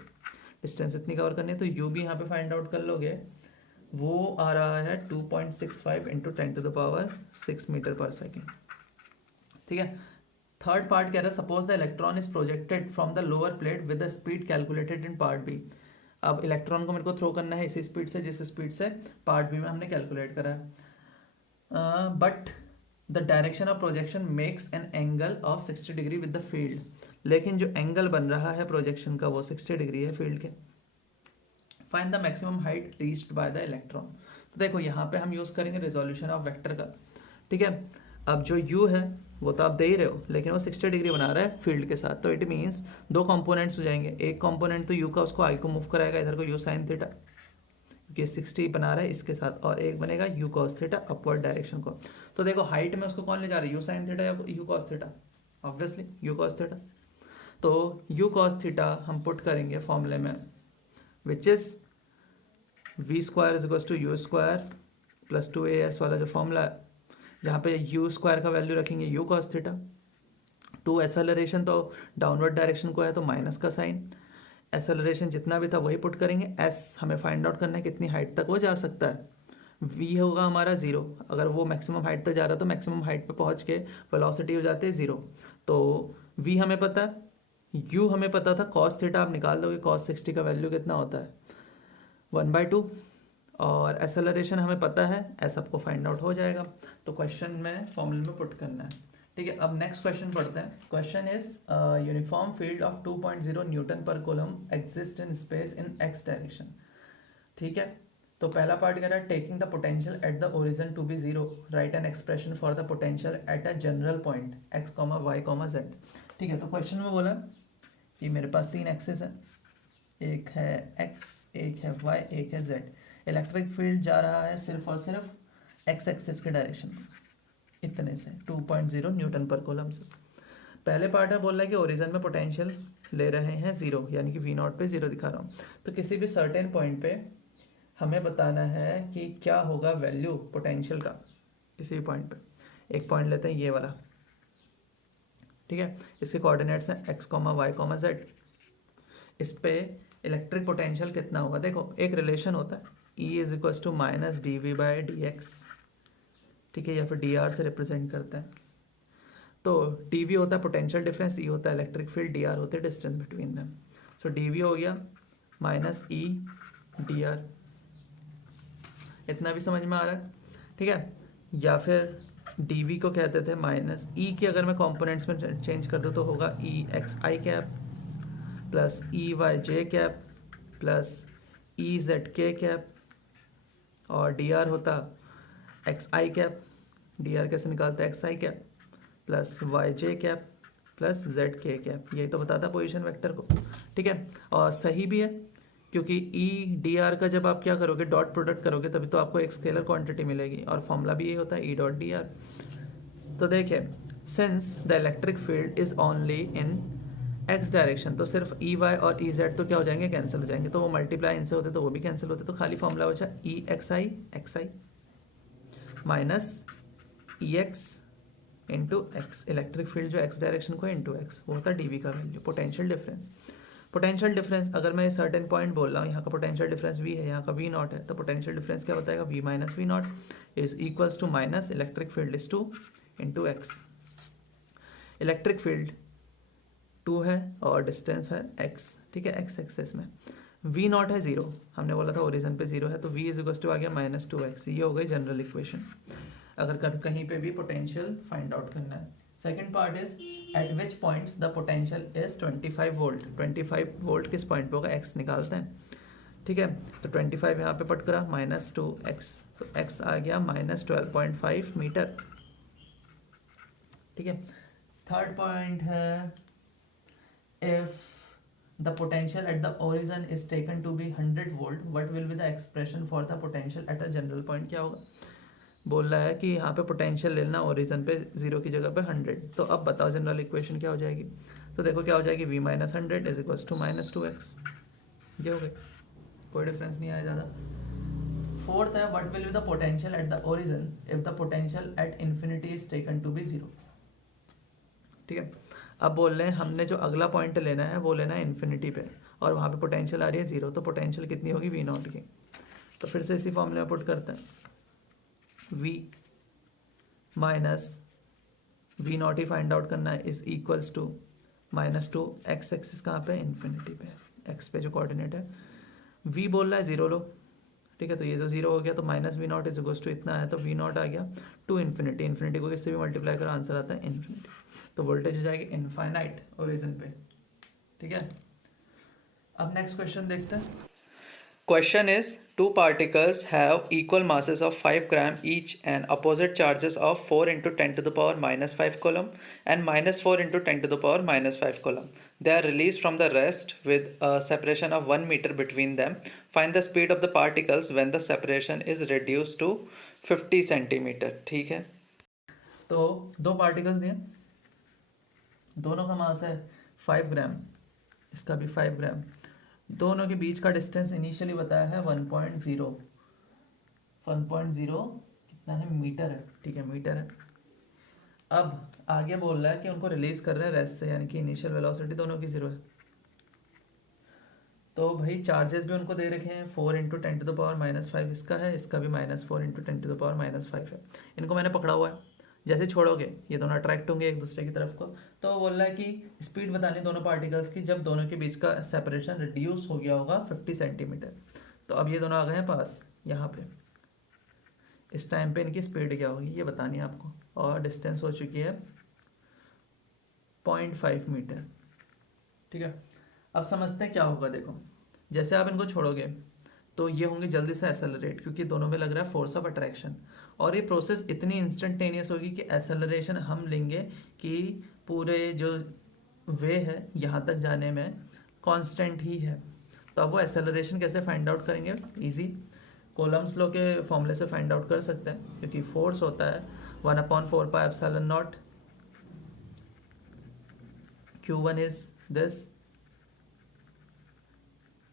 डिस्टेंस इतनी कवर करनी है, तो यू भी यहाँ पे फाइंड आउट कर लोगे, वो आ रहा है 2.65 इंटू 10⁻6 मीटर पर सेकेंड। ठीक है, थर्ड पार्ट कह रहा है suppose the electron is projected from the lower plate with the speed calculated in part B. अब इलेक्ट्रॉन को मेरे को थ्रो करना है इसी स्पीड से जिस स्पीड से पार्ट बी में हमने कैलकुलेट करा है, but the direction of projection makes an angle of 60 degree with the field. लेकिन जो एंगल बन रहा है प्रोजेक्शन का वो 60 डिग्री है फील्ड के। Find the maximum height reached by the electron. तो देखो यहाँ पे हम यूज करेंगे रेजोल्यूशन ऑफ वेक्टर का। ठीक है, अब जो u है वो तो आप दे ही रहे हो, लेकिन वो 60 डिग्री बना रहा है फील्ड के साथ, तो इट मीन्स दो कंपोनेंट्स हो जाएंगे, एक कंपोनेंट तो u का उसको i को मूव कराएगा इधर को u साइन थीटा, क्योंकि 60 बना रहा है इसके साथ, और एक बनेगा u cos theta upward direction को। तो देखो हाइट में उसको कौन ले जा रहा है, u साइन थीटा या u cos theta, obviously u cos theta. तो u cos थीटा हम पुट करेंगे फॉर्मूले में, which is v square is equals to u square plus 2as वाला जो फॉर्मूला है, जहाँ पे u स्क्वायर का वैल्यू रखेंगे u cos थीटा, 2 एक्सेलरेशन तो डाउनवर्ड डायरेक्शन को है तो माइनस का साइन, एक्सेलरेशन जितना भी था वही पुट करेंगे, s हमें फाइंड आउट करना है कितनी हाइट तक वो जा सकता है, v होगा हमारा 0, अगर वो मैक्सिमम हाइट तक जा रहा है तो मैक्सिमम हाइट पे पहुंच के वेलोसिटी हो जाती है 0, तो v हमें पता है, u हमें पता था, cos थीटा आप निकाल दोगे, cos 60 का वैल्यू कितना होता है 1/2, और एक्सेलरेशन हमें पता है, एस आपको फाइंड आउट हो जाएगा, तो क्वेश्चन में फॉर्मूले में पुट करना है। ठीक है, अब नेक्स्ट क्वेश्चन पढ़ते हैं। Question is uniform field of 2.0 newton per coulomb exist in space in X direction. ठीक है, तो पहला पार्ट कह रहा है taking the potential at the origin to be 0 write an expression for the potential at a general point x, y, z। ठीक है, तो क्वेश्चन में बोला कि मेरे पास 3 एक्सेस है, एक है x, एक है y, एक है z। इलेक्ट्रिक फील्ड जा रहा है सिर्फ और सिर्फ एक्स एक्सिस के डायरेक्शन में, इतने से 2.0 न्यूटन पर कूलम से। पहले पार्ट है बोल रहा है कि ओरिजिन में पोटेंशियल ले रहे हैं 0, यानी कि v नॉट पे 0 दिखा रहा हूँ, तो किसी भी सर्टेन पॉइंट पे हमें बताना है कि क्या होगा वैल्यू पोटेंशियल का किसी भी पॉइंट पे। एक पॉइंट लेते हैं ये वाला, ठीक है, इसके कोऑर्डिनेट्स हैं x, y, z। इस पे इलेक्ट्रिक पोटेंशियल कितना होगा, देखो एक रिलेशन होता है E is equals to minus dv/dx, ठीक है, या फिर dr से रिप्रेजेंट करते हैं। तो dv होता है पोटेंशियल डिफरेंस, E होता है इलेक्ट्रिक फील्ड, dr होते हैं डिस्टेंस बिटवीन देम। सो dv हो गया माइनस e dr, इतना भी समझ में आ रहा है, ठीक है। या फिर dv को कहते थे माइनस e की, अगर मैं कंपोनेंट्स में चेंज कर दूँ तो होगा e x i cap plus e y j cap plus e z k cap, और dr होता एक्स आई कैप, dr कैसे निकालते हैं एक्स आई कैप प्लस वाई जे कैप प्लस जेड के कैप, यही तो बताता पोजीशन वेक्टर को, ठीक है। और सही भी है क्योंकि ई डी आर का जब आप क्या करोगे डॉट प्रोडक्ट करोगे तभी तो आपको एक स्केलर क्वांटिटी मिलेगी, और फॉर्मूला भी यही होता है ई डॉट डी आर। तो देखिए since the electric field is only in X direction, तो सिर्फ ई वाई और ई जेड तो क्या हो जाएंगे, कैंसिल हो जाएंगे, तो वो मल्टीप्लाई इनसे होते तो वो भी कैंसिल होते, तो खाली फॉर्मूला बचा E X I minus E X into x, electric field जो एक्स डायरेक्शन को इंटू एक्स, वो होता है डी वी का value, potential difference. Potential difference अगर मैं सर्टेन पॉइंट बोल रहा हूँ, यहाँ का पोटेंशियल डिफरेंस v है, यहाँ का v नॉट है, तो पोटेंशियल डिफरेंस क्या बताएगा, v minus v naught is equals to minus electric field is 2 into x. Electric field 2 है और डिस्टेंस है x, ठीक है, x एक्सेस में। v नॉट है 0, हमने बोला था ओरिजिन पे 0 है, तो v इज इक्वल्स टू आ गया माइनस 2x, ये हो गई जनरल इक्वेशन अगर कहीं पे भी पोटेंशियल फाइंड आउट करना है। Second part is eight which points the potential is 25 volt. 25 volt किस पॉइंट पे होगा, x निकालते हैं, ठीक है। तो 25 यहाँ पे पट करा माइनस 2x, तो x आ गया माइनस 12.5 मीटर, ठीक है। थर्ड पॉइंट है if the potential at the origin is taken to be 100 volt, what will be the expression for the potential at a general point. क्या होगा, बोल रहा है कि यहाँ पे पोटेंशियल लेना ओरिजिन पे 0 की जगह पे 100। तो अब बताओ जनरल इक्वेशन क्या हो जाएगी। तो देखो क्या हो जाएगी, v minus 100 is equals to -2x। ये हो गई, कोई डिफरेंस नहीं आया ज़्यादा। फोर्थ है, what will be the potential at the origin if the potential at infinity is taken to be 0। ठीक है, अब बोल रहे हैं हमने जो अगला पॉइंट लेना है वो लेना है इन्फिनिटी पे, और वहाँ पे पोटेंशियल आ रही है 0, तो पोटेंशियल कितनी होगी, v नॉट की। तो फिर से इसी फॉर्मूले में पुट करते हैं, v माइनस v नॉट ही फाइंड आउट करना है, is equals to -2, x axis कहाँ पे, इन्फिनिटी पे, x पे जो कोऑर्डिनेट है। v बोल रहा है 0 लो, ठीक है, तो ये जो 0 हो गया तो minus v naught is equals to इतना है, तो v नॉट आ गया टू इन्फिनिटी। इन्फिनिटी को किससे भी मल्टीप्लाई करो, आंसर आता है इन्फिनिटी। तो वोल्टेज हो जाएगी इनफाइनाइट ओरिजिन पे। ठीक है, अब नेक्स्ट क्वेश्चन देखते हैं। Question is, two particles have equal masses of 5 gram each and opposite charges of 4 into 10 to the power minus 5 coulomb and minus 4 into 10 to the power minus 5 coulomb. They are released from the rest with a separation of 1 meter between them. Find the speed of the particles when the separation is reduced to 50 centimeter. ठीक है, तो दो पार्टिकल्स दिए, दोनों का मास है 5 ग्राम, इसका भी 5 ग्राम, दोनों के बीच का डिस्टेंस इनिशियली बताया है 1.0 कितना है, मीटर है। ठीक है, मीटर है। अब आगे बोल रहा है कि उनको रिलीज कर रहे हैं रेस्ट से, यानी कि इनिशियल वेलोसिटी दोनों की 0 है। तो भाई चार्जेस भी उनको दे रखे हैं, 4 इंटू 10 टू द पावर -5 इसका है, इसका भी -4 इंटू 10 टू द पावर -5 है। इनको मैंने पकड़ा हुआ है, जैसे छोड़ोगे ये दोनों अट्रैक्ट होंगे एक दूसरे की तरफ को। तो बोल रहा है कि स्पीड बतानी दोनों पार्टिकल्स की जब दोनों के बीच का सेपरेशन रिड्यूस हो गया होगा 50 सेंटीमीटर। तो अब ये दोनों आ गए हैं पास यहाँ पे, इस टाइम पे इनकी स्पीड क्या होगी ये बतानी है आपको, और डिस्टेंस हो चुकी है 0.5 मीटर। ठीक है, अब समझते हैं क्या होगा। देखो, जैसे आप इनको छोड़ोगे तो ये होंगे जल्दी से एसेलरेट, क्योंकि दोनों में लग रहा है फोर्स ऑफ अट्रैक्शन, और ये प्रोसेस इतनी इंस्टेंटेनियस होगी कि एसेलरेशन हम लेंगे कि पूरे जो वे है यहाँ तक जाने में कांस्टेंट ही है। तो अब वो एसेलरेशन कैसे फाइंड आउट करेंगे, इजी, कोलम्स लॉ के फॉर्मूले से फाइंड आउट कर सकते हैं, क्योंकि फोर्स होता है 1/4 pi epsilon not, Q1 is this,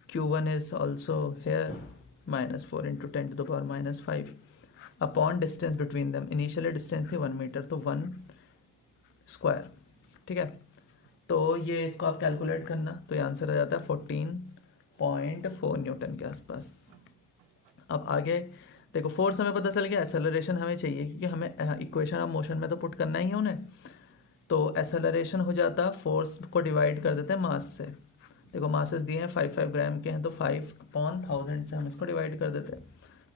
Q1 is also here, -4 into 10 to the power -5 upon distance between them. Initially distance थी 1 मीटर, तो 1 स्क्वायर। ठीक है, तो ये इसको आप कैलकुलेट करना, तो ये आंसर आ जाता है 14.4 न्यूटन के आसपास। अब आगे देखो, फोर्स हमें पता चल गया, एसेलरेशन हमें चाहिए क्योंकि हमें इक्वेशन ऑफ मोशन में तो पुट करना ही है उन्हें। तो एसेलरेशन हो जाता, फोर्स को डिवाइड कर देते हैं मास से। देखो मासेस दिए हैं 5 ग्राम के हैं, तो 5/1000 से हम इसको डिवाइड कर देते हैं,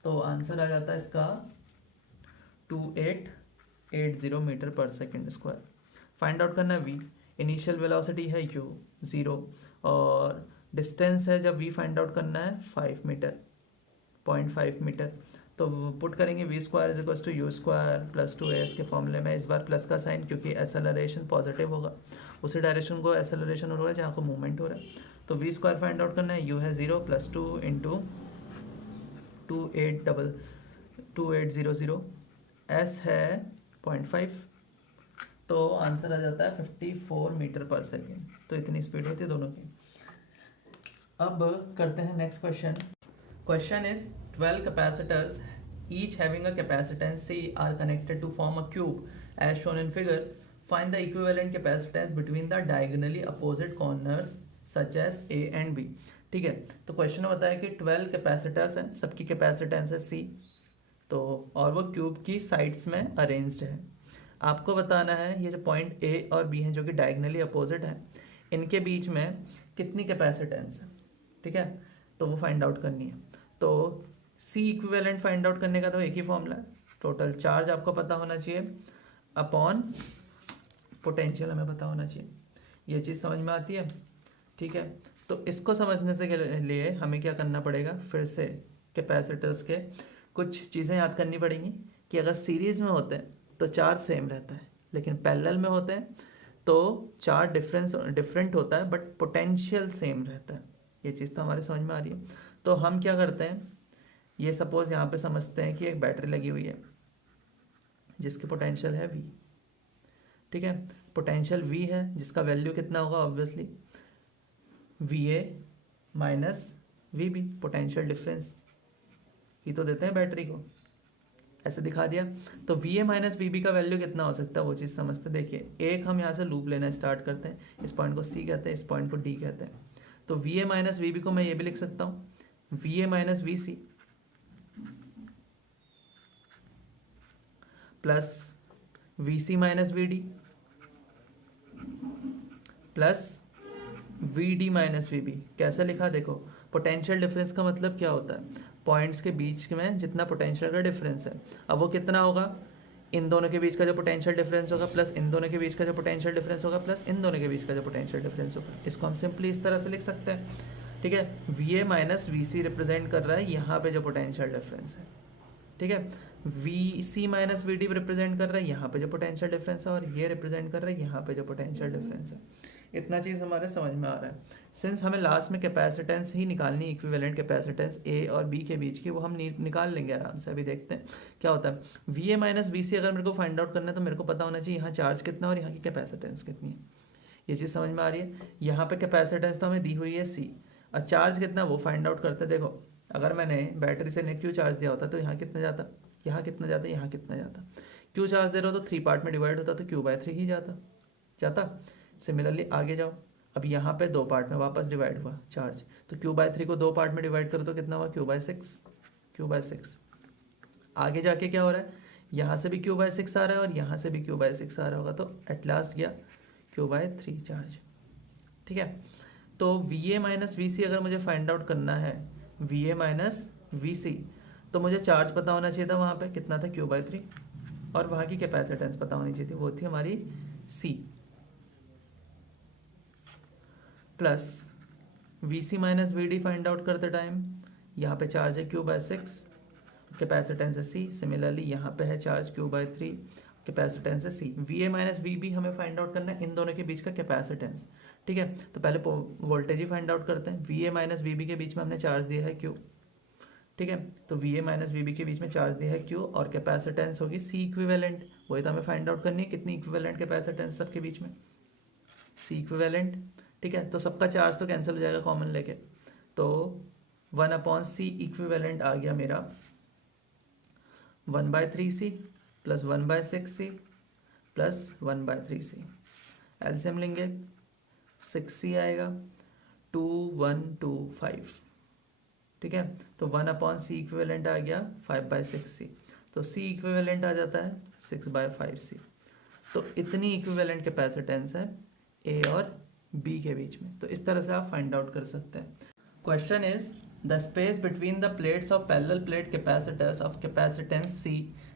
तो आंसर आ जाता है इसका 2880 मीटर पर सेकेंड स्क्वायर। फाइंड आउट करना है v, इनिशियल वेलोसिटी है u 0, और डिस्टेंस है जब v फाइंड आउट करना है 5 मीटर, 0.5 मीटर। तो पुट करेंगे v square is equals to u square plus 2as के फॉर्मूले में, इस बार प्लस का साइन, क्योंकि एसेलरेशन पॉजिटिव होगा, उसी डायरेक्शन को एसेलरेशन हो रहा है जहाँ को मूवमेंट हो रहा है। तो v स्क्वायर फाइंड आउट करना है, u है 0 प्लस 2 इंटू 2800, s है 0.5, तो आंसर आ जाता है 54 मीटर पर सेकेंड। तो इतनी स्पीड होती है दोनों की। अब करते हैं next question. Question is 12 capacitors each having a capacitance C are connected to form a cube as shown in figure. Find the equivalent capacitance between the diagonally opposite corners such as A and B. ठीक है, तो क्वेश्चन में बताया कि 12 कैपेसिटर्स हैं, सबकी कैपेसिटेंस है C, तो और वो क्यूब की साइड्स में अरेंज्ड है। आपको बताना है ये जो पॉइंट A और B हैं जो कि डायगनली अपोजिट हैं, इनके बीच में कितनी कैपेसिटेंस है। ठीक है, तो वो फाइंड आउट करनी है। तो C इक्विवेलेंट फाइंड आउट करने का तो एक ही फॉर्मूला है, टोटल चार्ज आपको पता होना चाहिए अपॉन पोटेंशियल हमें पता होना चाहिए। ये चीज़ समझ में आती है। ठीक है, तो इसको समझने से के लिए हमें क्या करना पड़ेगा, फिर से कैपेसिटर्स के कुछ चीज़ें याद करनी पड़ेंगी कि अगर सीरीज़ में होते हैं तो चार्ज सेम रहता है, लेकिन पैरेलल में होते हैं तो चार्ज डिफरेंट होता है बट पोटेंशियल सेम रहता है। ये चीज़ तो हमारे समझ में आ रही है। तो हम क्या करते हैं, ये सपोज यहाँ पे समझते हैं कि एक बैटरी लगी हुई है जिसकी पोटेंशियल है V, ठीक है। पोटेंशियल V है जिसका वैल्यू कितना होगा, obviously VA minus VB, potential difference ही तो देते हैं बैटरी को, ऐसे दिखा दिया। तो VA माइनस VB का वैल्यू कितना हो सकता है वो चीज़ समझते। देखिए एक हम यहाँ से लूप लेना स्टार्ट करते हैं, इस पॉइंट को C कहते हैं, इस पॉइंट को D कहते हैं। तो VA माइनस VB को मैं ये भी लिख सकता हूँ VA minus VC plus VC minus VD plus VD minus VB। कैसे लिखा देखो, पोटेंशियल डिफरेंस का मतलब क्या होता है, पॉइंट्स के बीच में जितना पोटेंशियल का डिफरेंस है। अब वो कितना होगा, इन दोनों के बीच का जो पोटेंशियल डिफरेंस होगा प्लस इन दोनों के बीच का जो पोटेंशियल डिफरेंस होगा प्लस इन दोनों के बीच का जो पोटेंशियल डिफरेंस होगा। इसको हम सिंपली इस तरह से लिख सकते हैं, ठीक है। VA माइनस VC रिप्रेजेंट कर रहा है यहाँ पे जो पोटेंशियल डिफरेंस है, ठीक है। VC माइनस VD रिप्रेजेंट कर रहा है यहाँ पे जो पोटेंशियल डिफरेंस है, और ये रिप्रेजेंट कर रहा है यहाँ पे जो पोटेंशियल डिफरेंस है। इतना चीज़ हमारे समझ में आ रहा है। सिंस हमें लास्ट में कैपेसिटेंस ही निकालनी, इक्विवेलेंट कैपेसिटेंस A और B के बीच की, वो हम निकाल लेंगे आराम से। अभी देखते हैं क्या होता है। VA माइनस VC अगर मेरे को फाइंड आउट करना है तो मेरे को पता होना चाहिए यहाँ चार्ज कितना और यहाँ की कैपेसिटेंस कितनी है। ये चीज़ समझ में आ रही है। यहाँ पे कैपेसिटेंस तो हमें दी हुई है C, और चार्ज कितना वो फाइंड आउट करते हैं। देखो अगर मैंने बैटरी से Q चार्ज दिया होता तो यहाँ कितना जाता, यहाँ कितना जाता, यहाँ कितना जाता। Q चार्ज दे रहा हो तो 3 पार्ट में डिवाइड होता तो Q/3 ही जाता। सिमिलरली आगे जाओ, अब यहाँ पे 2 पार्ट में वापस डिवाइड हुआ चार्ज, तो Q/3 को 2 पार्ट में डिवाइड करो तो कितना हुआ, Q/6। आगे जाके क्या हो रहा है, यहाँ से भी Q/6 आ रहा है और यहाँ से भी Q/6 आ रहा होगा, तो एट लास्ट गया Q/3 चार्ज, ठीक है। तो VA माइनस VC अगर मुझे फाइंड आउट करना है, VA माइनस VC, तो मुझे चार्ज पता होना चाहिए था वहाँ पे कितना था, Q/3, और वहाँ की कैपेसिटेंस पता होनी चाहिए थी, वो थी हमारी C, plus VC minus VD find out करते टाइम यहाँ पे चार्ज है Q/6, कैपेसिटेंस है C। सिमिलरली यहाँ पे है चार्ज Q/3, कैपेसिटेंस है C। VA माइनस VB हमें फाइंड आउट करना है इन दोनों के बीच का कैपेसिटेंस, ठीक है। तो पहले वोल्टेज ही फाइंड आउट करते हैं। VA माइनस VB के बीच में हमने चार्ज दिया है Q, ठीक है। तो VA माइनस VB के बीच में चार्ज दिया है Q, और कैपेसिटेंस होगी C इक्विवेलेंट। वही तो हमें फाइंड आउट करनी है, कितनी इक्विवेलेंट कैपेसिटेंस सबके बीच में, C इक्विवेलेंट, ठीक है। तो सबका चार्ज तो कैंसिल हो जाएगा कॉमन लेके, तो 1/C इक्विवेलेंट आ गया मेरा 1/3C plus 1/6C plus 1/3C। LCM लेंगे 6C आएगा 2125, ठीक है। तो 1/C इक्विवेलेंट आ गया 5/6C, तो C इक्विवेलेंट आ जाता है 6/5C। तो इतनी इक्विवेलेंट कैपेसिटेंस है A और B के बीच में। तो इस तरह से आप फाइंड आउट कर सकते हैं। Question is the space between the plates of parallel plate capacitors of capacitance C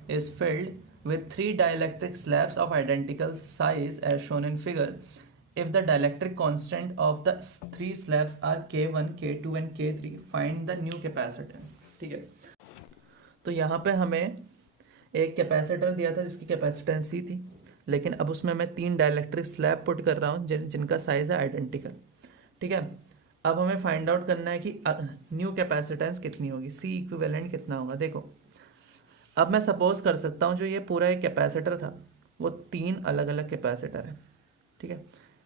is filled with 3 dielectric slabs of identical size as shown in figure. If the dielectric constant of the 3 slabs are K1, K2 and K3, find the new capacitance, ठीक है। तो यहाँ पे हमें एक कैपेसिटर दिया था जिसकी कैपेसिटेंस C थी, लेकिन अब उसमें मैं 3 डाइलेक्ट्रिक स्लैब पुट कर रहा हूँ जिनका साइज है आइडेंटिकल, ठीक है। अब हमें फाइंड आउट करना है कि न्यू कैपेसिटेंस कितनी होगी, C इक्विवेलेंट कितना होगा। देखो अब मैं सपोज कर सकता हूँ जो ये पूरा एक कैपेसिटर था वो 3 अलग अलग कैपेसिटर है, ठीक है।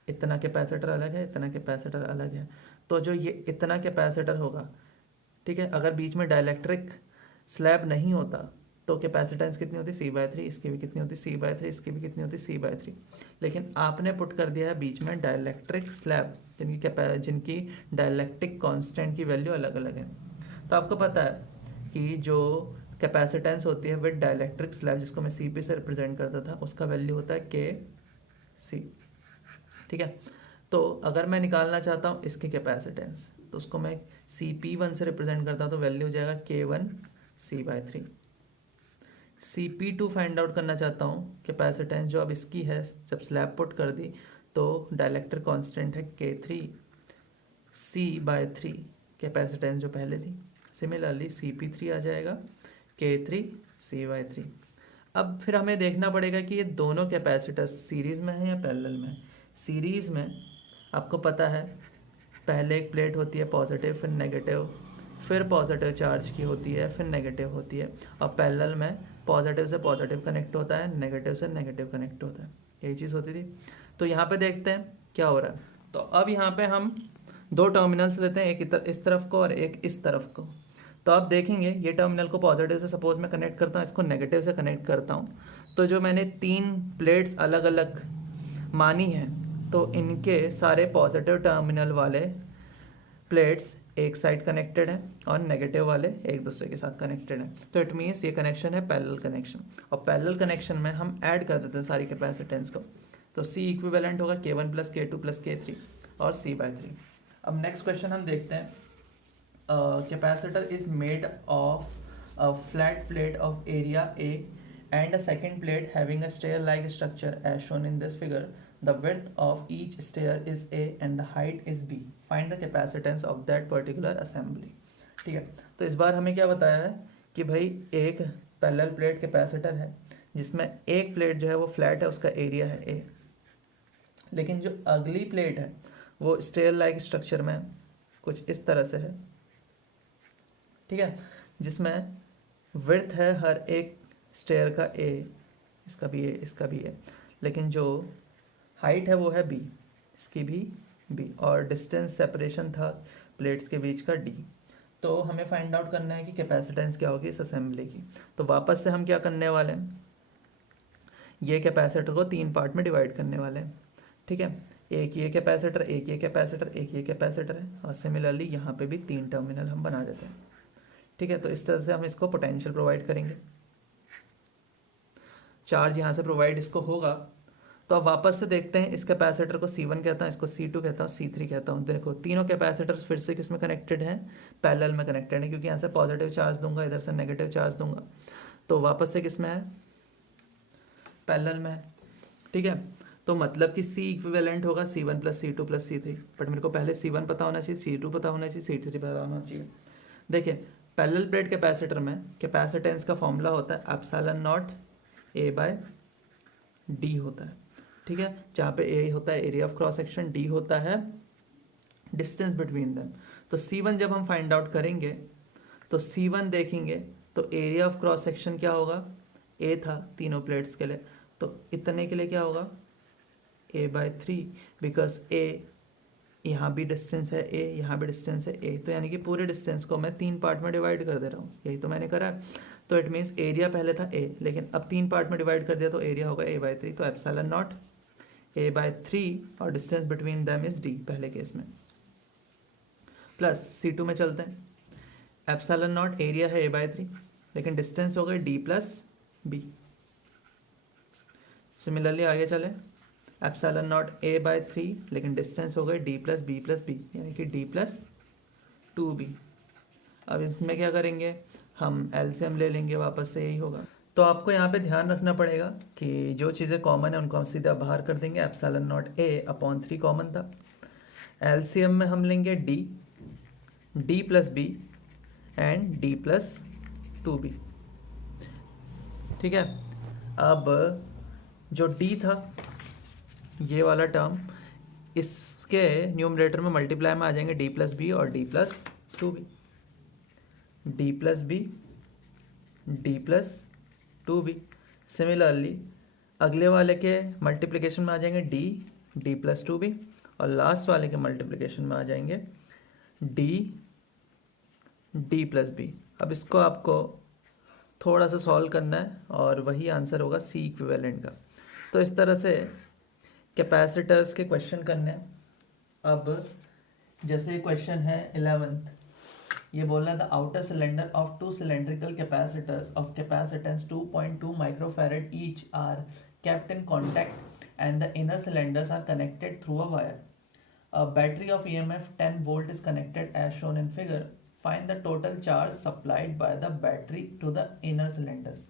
इतना कैपेसिटर अलग है, इतना कैपेसिटर अलग है, तो जो ये इतना कैपेसिटर होगा, ठीक है, अगर बीच में डाइलेक्ट्रिक स्लैब नहीं होता तो कैपेसिटेंस कितनी होती, C/3, इसकी भी कितनी होती, C/3, इसकी भी कितनी होती, C/3। लेकिन आपने पुट कर दिया है बीच में डाइलेक्ट्रिक स्लैब जिनकी डाइलेक्ट्रिक कांस्टेंट की वैल्यू अलग अलग है। तो आपको पता है कि जो कैपेसिटेंस होती है विद डाइलेक्ट्रिक स्लैब, जिसको मैं CP से रिप्रेजेंट करता था, उसका वैल्यू होता है KC, ठीक है। तो अगर मैं निकालना चाहता हूँ इसकी कैपेसिटेंस, तो उसको मैं CP1 से रिप्रेजेंट करता हूँ, तो वैल्यू हो जाएगा K1C/3। CP2 फाइंड आउट करना चाहता हूँ कैपेसिटेंस जो अब इसकी है, जब स्लैब पुट कर दी तो डाइलेक्ट्रिक कांस्टेंट है K3C/3, कैपेसिटेंस जो पहले थी। सिमिलरली CP3 आ जाएगा K3C/3। अब फिर हमें देखना पड़ेगा कि ये दोनों कैपेसिटर्स सीरीज में है या पैरेलल में है। सीरीज़ में आपको पता है पहले एक प्लेट होती है पॉजिटिव, फिर नेगेटिव, फिर पॉजिटिव चार्ज की होती है, फिर नेगेटिव होती है, और पैरेलल में पॉजिटिव से पॉजिटिव कनेक्ट होता है, नेगेटिव से नेगेटिव कनेक्ट होता है, यही चीज़ होती थी। तो यहाँ पे देखते हैं क्या हो रहा है। तो अब यहाँ पे हम दो टर्मिनल्स लेते हैं, एक इस तरफ को और एक इस तरफ को। तो आप देखेंगे ये टर्मिनल को पॉजिटिव से सपोज मैं कनेक्ट करता हूँ, इसको नेगेटिव से कनेक्ट करता हूँ, तो जो मैंने 3 प्लेट्स अलग अलग मानी हैं, तो इनके सारे पॉजिटिव टर्मिनल वाले प्लेट्स एक साइड कनेक्टेड हैं और नेगेटिव वाले एक दूसरे के साथ कनेक्टेड हैं। तो इट मीन्स ये कनेक्शन है पैरेलल कनेक्शन, और पैरेलल कनेक्शन में हम ऐड कर देते हैं सारी कैपेसिटेंस को। तो C इक्विवेलेंट होगा K1 plus K2 plus K3 और C/3। अब नेक्स्ट क्वेश्चन हम देखते हैं। Capacitor is made of a flat plate of area A and a second plate having a stair-like structure as shown in this figure. The width of each stair is A and the height is B. Find the capacitance of that particular assembly. ठीक है, तो इस बार हमें क्या बताया है कि भाई एक पैरेलल प्लेट कैपेसिटर है जिसमें एक प्लेट जो है वो फ्लैट है, उसका एरिया है A, लेकिन जो अगली प्लेट है वो स्टेयर लाइक स्ट्रक्चर में कुछ इस तरह से है, ठीक है, जिसमें विड्थ है हर एक स्टेयर का A, इसका भी A, इसका भी A, लेकिन जो हाइट है वो है B, इसकी भी B, और डिस्टेंस सेपरेशन था प्लेट्स के बीच का D। तो हमें फाइंड आउट करना है कि कैपेसिटेंस क्या होगी इस असेंबली की। तो वापस से हम क्या करने वाले हैं, ये कैपेसिटर को 3 पार्ट में डिवाइड करने वाले हैं, ठीक है, एक ये कैपेसिटर, एक ये कैपेसिटर, एक ये कैपेसिटर है, और सिमिलरली यहाँ पे भी 3 टर्मिनल हम बना देते हैं, ठीक है। तो इस तरह से हम इसको पोटेंशियल प्रोवाइड करेंगे, चार्ज यहाँ से प्रोवाइड इसको होगा। तो अब वापस से देखते हैं, इस कैपेसिटर को C1 कहता हूँ, इसको C2 कहता हूँ, C3 कहता हूँ। देखो तीनों कैपेसिटर्स फिर से किस में कनेक्टेड हैं, पैरेलल में कनेक्टेड है, क्योंकि यहाँ से पॉजिटिव चार्ज दूंगा, इधर से नेगेटिव चार्ज दूंगा, तो वापस से किस में है, पैरेलल में है, ठीक है। तो मतलब कि C इक्विवेलेंट होगा C1 plus C2 plus C3, but मेरे को पहले C1 पता होना चाहिए, C2 पता होना चाहिए, C3 पता होना चाहिए। देखिए पैरेलल प्लेट कैपेसिटर में कैपेसिटेंस का फॉर्मूला होता है एप्सिलॉन नॉट A/D होता है, ठीक है, जहाँ पे A होता है area of cross section, D होता है डिस्टेंस बिटवीन देम। तो C1 जब हम फाइंड आउट करेंगे तो C1 देखेंगे तो एरिया ऑफ क्रॉस सेक्शन क्या होगा, A था तीनों प्लेट्स के लिए, तो इतने के लिए क्या होगा A/3, बिकॉज A यहाँ भी डिस्टेंस है A, यहाँ भी डिस्टेंस है A, तो यानी कि पूरे डिस्टेंस को मैं 3 पार्ट में डिवाइड कर दे रहा हूँ, यही तो मैंने करा है। तो इट मीन्स एरिया पहले था A, लेकिन अब 3 पार्ट में डिवाइड कर दिया तो एरिया होगा A/3, तो एप्सिलॉन नॉट A/3 और distance between them is D पहले केस में, प्लस C2 में चलते हैं, एप्सिलॉन नॉट एरिया है A/3, लेकिन डिस्टेंस हो गई D प्लस B। सिमिलरली आगे चले, एप्सिलॉन नॉट A/3, लेकिन डिस्टेंस हो गई D plus B plus B, यानी कि D प्लस 2B। अब इसमें क्या करेंगे, हम एलसीएम ले लेंगे, वापस से यही होगा। तो आपको यहाँ पे ध्यान रखना पड़ेगा कि जो चीज़ें कॉमन है उनको हम सीधा बाहर कर देंगे, एप्सिलॉन नॉट A/3 कॉमन था, एलसीएम में हम लेंगे D plus B and D plus 2B, ठीक है। अब जो D था ये वाला टर्म, इसके न्यूमरेटर में मल्टीप्लाई में आ जाएंगे D प्लस B और D plus 2B, D plus B, D plus 2B। Similarly अगले वाले के मल्टीप्लिकेशन में आ जाएंगे D प्लस 2B, और लास्ट वाले के मल्टीप्लिकेशन में आ जाएंगे D प्लस B। अब इसको आपको थोड़ा सा सॉल्व करना है और वही आंसर होगा C इक्विवेलेंट का। तो इस तरह से कैपेसिटर्स के क्वेश्चन करने हैं। अब जैसे क्वेश्चन है 11th, ये बोल रहा था outer cylinder of 2 cylindrical capacitors of capacitance 2.2 microfarad each are kept in contact and the inner cylinders are connected through a wire. A battery of EMF 10 volt is connected as shown in figure. Find the total charge supplied by the battery to the inner cylinders.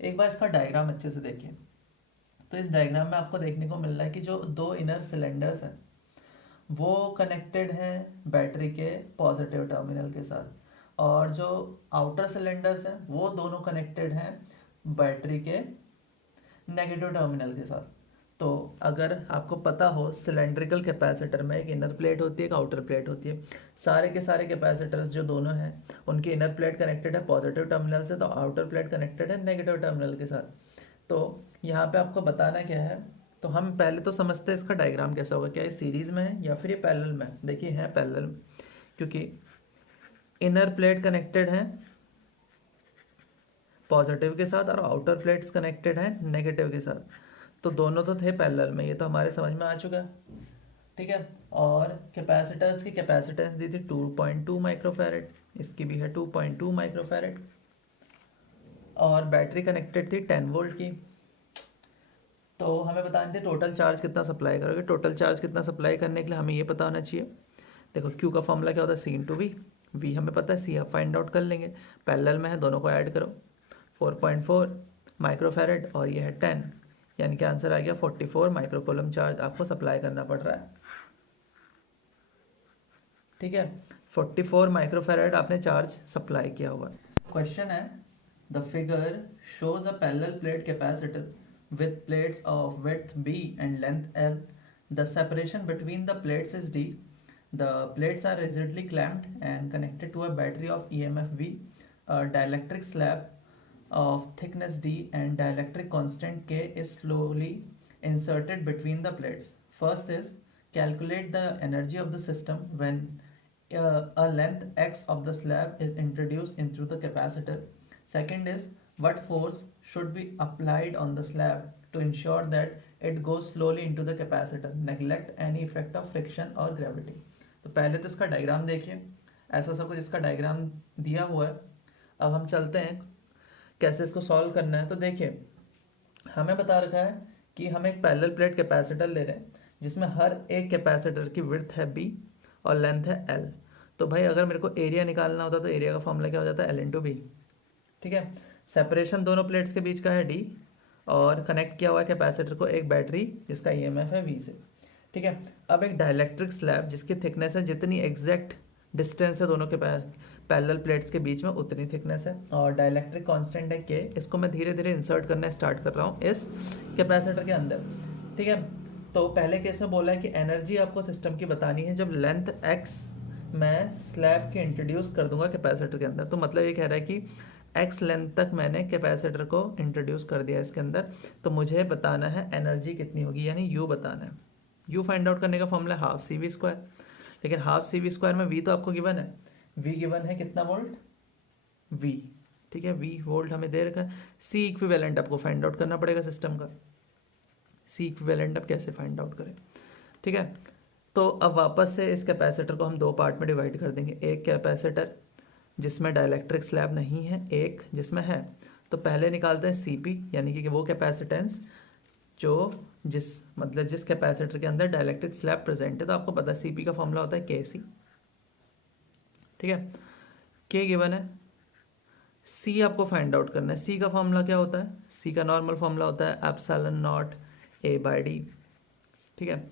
एक बार इसका डायग्राम अच्छे से देखिए। तो इस डायग्राम में आपको देखने को मिल रहा है कि जो 2 इनर सिलेंडर्स हैं वो कनेक्टेड हैं बैटरी के पॉजिटिव टर्मिनल के साथ, और जो आउटर सिलेंडर्स हैं वो दोनों कनेक्टेड हैं बैटरी के नेगेटिव टर्मिनल के साथ। तो अगर आपको पता हो सिलेंड्रिकल कैपेसिटर में एक इनर प्लेट होती है, एक आउटर प्लेट होती है। सारे के सारे कैपेसिटर्स जो दोनों हैं उनकी इनर प्लेट कनेक्टेड है पॉजिटिव टर्मिनल से, तो आउटर प्लेट कनेक्टेड है नेगेटिव टर्मिनल के साथ। तो यहाँ पे आपको बताना क्या है, तो हम पहले तो समझते हैं इसका डायग्राम कैसा होगा, क्या ये सीरीज में है या फिर ये पैरेलल में है। देखिए है पैरेलल, क्योंकि इनर प्लेट कनेक्टेड है पॉजिटिव के साथ और आउटर प्लेट्स कनेक्टेड है नेगेटिव के साथ, तो दोनों तो थे पैरेलल में, ये तो हमारे समझ में आ चुका है। ठीक है, और कैपेसिटर्स की कैपेसिटेंस दी थी 2.2 माइक्रोफैरेड, इसकी भी है 2.2 माइक्रोफैरेड, और बैटरी कनेक्टेड थी 10 वोल्ट की। तो हमें बताने थे टोटल चार्ज कितना सप्लाई करोगे। टोटल चार्ज कितना सप्लाई करने के लिए हमें ये पता होना चाहिए, देखो क्यू का फॉर्मूला क्या होता है, सी इंटू वी। वी हमें पता है, सी आप फाइंड आउट कर लेंगे, पैरेलल में है, दोनों को ऐड करो, 4.4 माइक्रोफैरेड और ये है 10, यानी कि आंसर आ गया 44 माइक्रोकूलम चार्ज आपको सप्लाई करना पड़ रहा है। ठीक है, 44 माइक्रोफैरेड आपने चार्ज सप्लाई किया हुआ है। क्वेश्चन है, the figure shows a parallel plate capacitor with plates of width b and length l. The separation between the plates is d. The plates are rigidly clamped and connected to a battery of EMF V. A dielectric slab of thickness d and dielectric constant k is slowly inserted between the plates. First is calculate the energy of the system when a length x of the slab is introduced into the capacitor. Second is what force should be applied on the slab to ensure that it goes slowly into the capacitor. Neglect any effect of friction or gravity. तो पहले तो इसका डायग्राम देखिए, ऐसा सब कुछ इसका डायग्राम दिया हुआ है। अब हम चलते हैं कैसे इसको सॉल्व करना है। तो देखिए हमें बता रखा है कि हम एक पैरेलल प्लेट कैपेसिटर ले रहे हैं जिसमें हर एक कैपेसिटर की विड्थ है b और लेंथ है l। तो भाई अगर मेरे को एरिया निकालना होता तो एरिया का फॉर्मूला क्या हो जाता है, l इंटू बी। ठीक है, सेपरेशन दोनों प्लेट्स के बीच का है d और कनेक्ट किया हुआ है कैपेसिटर को एक बैटरी जिसका ईएमएफ है v से। ठीक है, अब एक डाइलेक्ट्रिक स्लैब जिसकी थिकनेस है, जितनी एग्जैक्ट डिस्टेंस है दोनों के पैरेलल प्लेट्स के बीच में उतनी थिकनेस है, और डाइलेक्ट्रिक कांस्टेंट है k। इसको मैं धीरे धीरे इंसर्ट करना स्टार्ट कर रहा हूँ इस कैपेसिटर के अंदर। ठीक है, तो पहले केस में बोला है कि एनर्जी आपको सिस्टम की बतानी है जब लेंथ x मैं स्लैब के इंट्रोड्यूस कर दूंगा कैपेसिटर के अंदर। तो मतलब ये कह रहा है कि x लेंथ तक मैंने कैपेसिटर को इंट्रोड्यूस कर दिया इसके अंदर, तो मुझे बताना है एनर्जी कितनी होगी, यानी u बताना है। u फाइंड आउट करने का formula half C V square, लेकिन हाफ सी वी स्क्वायर में v तो आपको गिवन है, v गिवन है कितना वोल्ट, v। ठीक है, v वोल्ट हमें दे रखा है। c इक्विवेलेंट आपको फाइंड आउट करना पड़ेगा सिस्टम का, c इक्विवेलेंट आप कैसे फाइंड आउट करें। ठीक है, तो अब वापस से इस कैपेसिटर को हम दो पार्ट में डिवाइड कर देंगे, एक कैपेसिटर जिसमें डाइलेक्ट्रिक स्लैब नहीं है, एक जिसमें है। तो पहले निकालते हैं Cp, यानी कि वो कैपेसिटेंस जो जिस कैपेसिटर के अंदर डाइलेक्ट्रिक स्लैब प्रेजेंट है। तो आपको पता है Cp का फॉर्मूला होता है Kc। ठीक है, K गिवन है, C आपको फाइंड आउट करना है। C का फॉर्मूला क्या होता है, C का नॉर्मल फॉर्मूला होता है एप्सिलॉन नॉट A/d। ठीक है,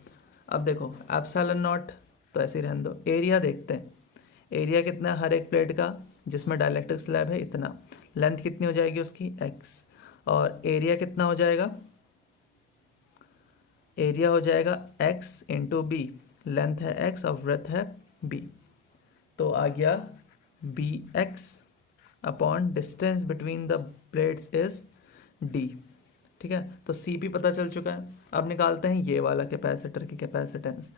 अब देखो एप्सिलॉन नॉट तो ऐसे ही रहने दो, एरिया देखते हैं। एरिया कितना है हर एक प्लेट का जिसमें डाइलेक्ट्रिक स्लैब है, इतना। लेंथ कितनी हो जाएगी उसकी, x, और एरिया कितना हो जाएगा, एरिया हो जाएगा x इंटू बी। लेंथ है x और ब्रेथ है b, तो आ गया bx upon distance between the plates is d। ठीक है, तो Cp पता चल चुका है। अब निकालते हैं ये वाला कैपेसिटर की कैपेसिटेंस,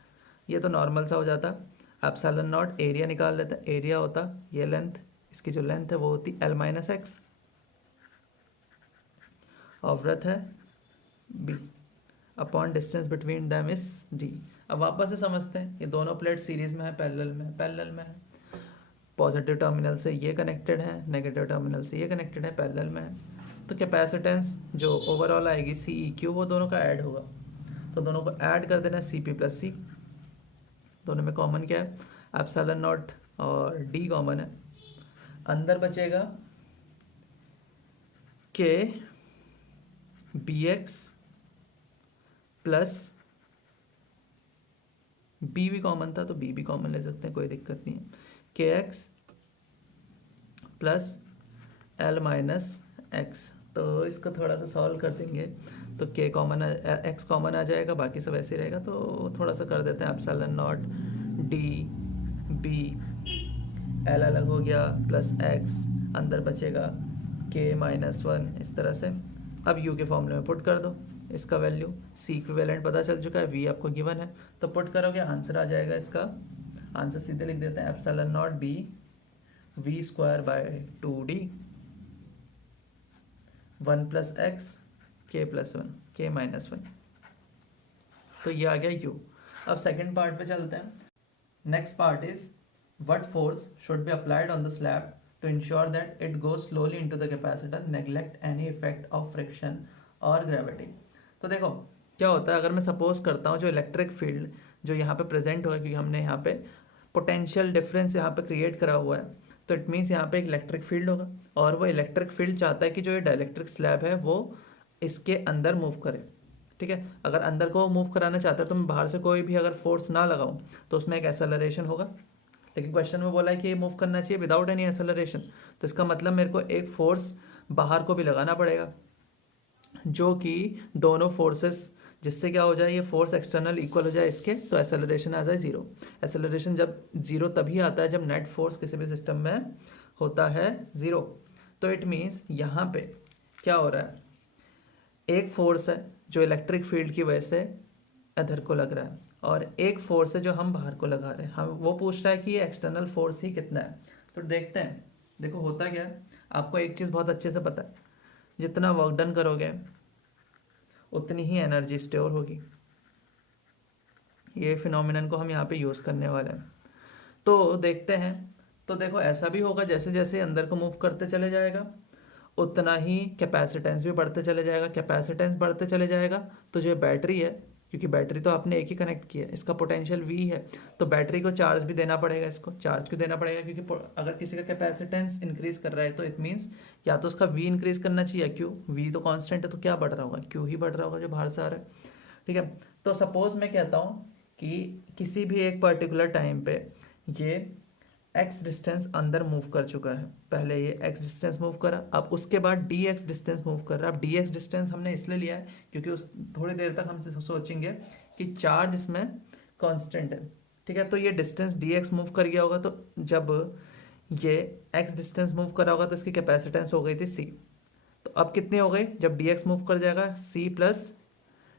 ये तो नॉर्मल सा हो जाता, एप्सिलॉन नॉट एरिया निकाल लेते हैं। एरिया होता ये लेंथ, इसकी जो लेंथ है वो होती L माइनस एक्स, और ब्रेथ है b upon distance between them is d। अब वापस से समझते हैं, ये दोनों प्लेट सीरीज में है, पैरेलल में है। पॉजिटिव टर्मिनल से ये कनेक्टेड है, नेगेटिव टर्मिनल से ये कनेक्टेड है, पैरेलल में है। तो कैपेसिटेंस जो ओवरऑल आएगी CEQ वो दोनों का ऐड होगा, तो दोनों को ऐड कर देना Cp प्लस C। दोनों में कॉमन क्या है, एप्सिलॉन नॉट और d कॉमन है। अंदर बचेगा K bx प्लस b भी कॉमन था तो b भी कॉमन ले सकते हैं, कोई दिक्कत नहीं है। kx plus l minus x तो इसको थोड़ा सा सॉल्व कर देंगे तो के कॉमन एक्स कॉमन आ जाएगा, बाकी सब ऐसे ही रहेगा। तो थोड़ा सा कर देते हैं epsilon naught D B, L अलग हो गया, प्लस एक्स अंदर बचेगा के माइनस वन, इस तरह से। अब यू के फॉर्मूले में पुट कर दो इसका वैल्यू, सी इक्विवेलेंट पता चल चुका है, वी आपको गिवन है, तो पुट करोगे आंसर आ जाएगा इसका। आंसर सीधे लिख देते हैं epsilon naught B V square by 2d 1 plus X K plus one, K minus one. तो ये आ गया यू। अब सेकेंड पार्ट पे चलते हैं। Next part is what force should be applied on the slab to ensure that it goes slowly into the capacitor, neglect any effect of friction or gravity। तो देखो क्या होता है, अगर मैं सपोज करता हूँ जो इलेक्ट्रिक फील्ड जो यहाँ पे प्रेजेंट होगा, क्योंकि हमने यहाँ पे पोटेंशियल डिफरेंस यहाँ पे क्रिएट करा हुआ है, तो इट मीन्स यहाँ पे एक इलेक्ट्रिक फील्ड होगा, और वो इलेक्ट्रिक फील्ड चाहता है कि जो ये डाइलेक्ट्रिक स्लैब है वो इसके अंदर मूव करे। ठीक है, अगर अंदर को मूव कराना चाहता है तो मैं बाहर से कोई भी अगर फोर्स ना लगाऊं तो उसमें एक एक्सेलरेशन होगा, लेकिन क्वेश्चन में बोला है कि ये मूव करना चाहिए विदाउट एनी एक्सेलरेशन, तो इसका मतलब मेरे को एक फोर्स बाहर को भी लगाना पड़ेगा, जो कि दोनों फोर्सेस, जिससे क्या हो जाए ये फोर्स एक्सटर्नल इक्वल हो जाए इसके, तो एक्सेलरेशन आ जाए जीरो। एक्सेलरेशन जब जीरो तभी आता है जब नेट फोर्स किसी भी सिस्टम में होता है जीरो। तो इट मीन्स यहाँ पे क्या हो रहा है, एक फोर्स है जो इलेक्ट्रिक फील्ड की वजह से इधर को लग रहा है, और एक फोर्स है जो हम बाहर को लगा रहे हैं। हम वो पूछ रहा है कि ये एक्सटर्नल फोर्स ही कितना है। तो देखते हैं, देखो होता क्या है, आपको एक चीज़ बहुत अच्छे से पता है, जितना वर्क डन करोगे उतनी ही एनर्जी स्टोर होगी। ये फिनोमिनन को हम यहाँ पे यूज़ करने वाले हैं। तो देखते हैं, तो देखो ऐसा भी होगा जैसे जैसे अंदर को मूव करते चले जाएगा उतना ही कैपेसिटेंस भी बढ़ते चले जाएगा। कैपेसिटेंस बढ़ते चले जाएगा तो जो बैटरी है, क्योंकि बैटरी तो आपने एक ही कनेक्ट किया है, इसका पोटेंशियल V है, तो बैटरी को चार्ज भी देना पड़ेगा। इसको चार्ज क्यों देना पड़ेगा, क्योंकि अगर किसी का कैपेसिटेंस इंक्रीज कर रहा है तो इट मीन्स या तो उसका V इंक्रीज करना चाहिए, क्यों, V तो कांस्टेंट है तो क्या बढ़ रहा होगा, Q ही बढ़ रहा होगा जो बाहर से आ रहा है। ठीक है, तो सपोज मैं कहता हूँ कि किसी भी एक पर्टिकुलर टाइम पे ये x डिस्टेंस अंदर मूव कर चुका है, पहले ये x डिस्टेंस मूव करा, अब उसके बाद dx डिस्टेंस मूव कर रहा है। अब dx डिस्टेंस हमने इसलिए लिया है क्योंकि उस थोड़ी देर तक हम सोचेंगे कि चार्ज इसमें कांस्टेंट है। ठीक है, तो ये डिस्टेंस dx मूव कर गया होगा, तो जब ये x डिस्टेंस मूव करा होगा तो इसकी कैपेसिटेंस हो गई थी c। तो अब कितनी हो गई, जब dx मूव कर जाएगा c प्लस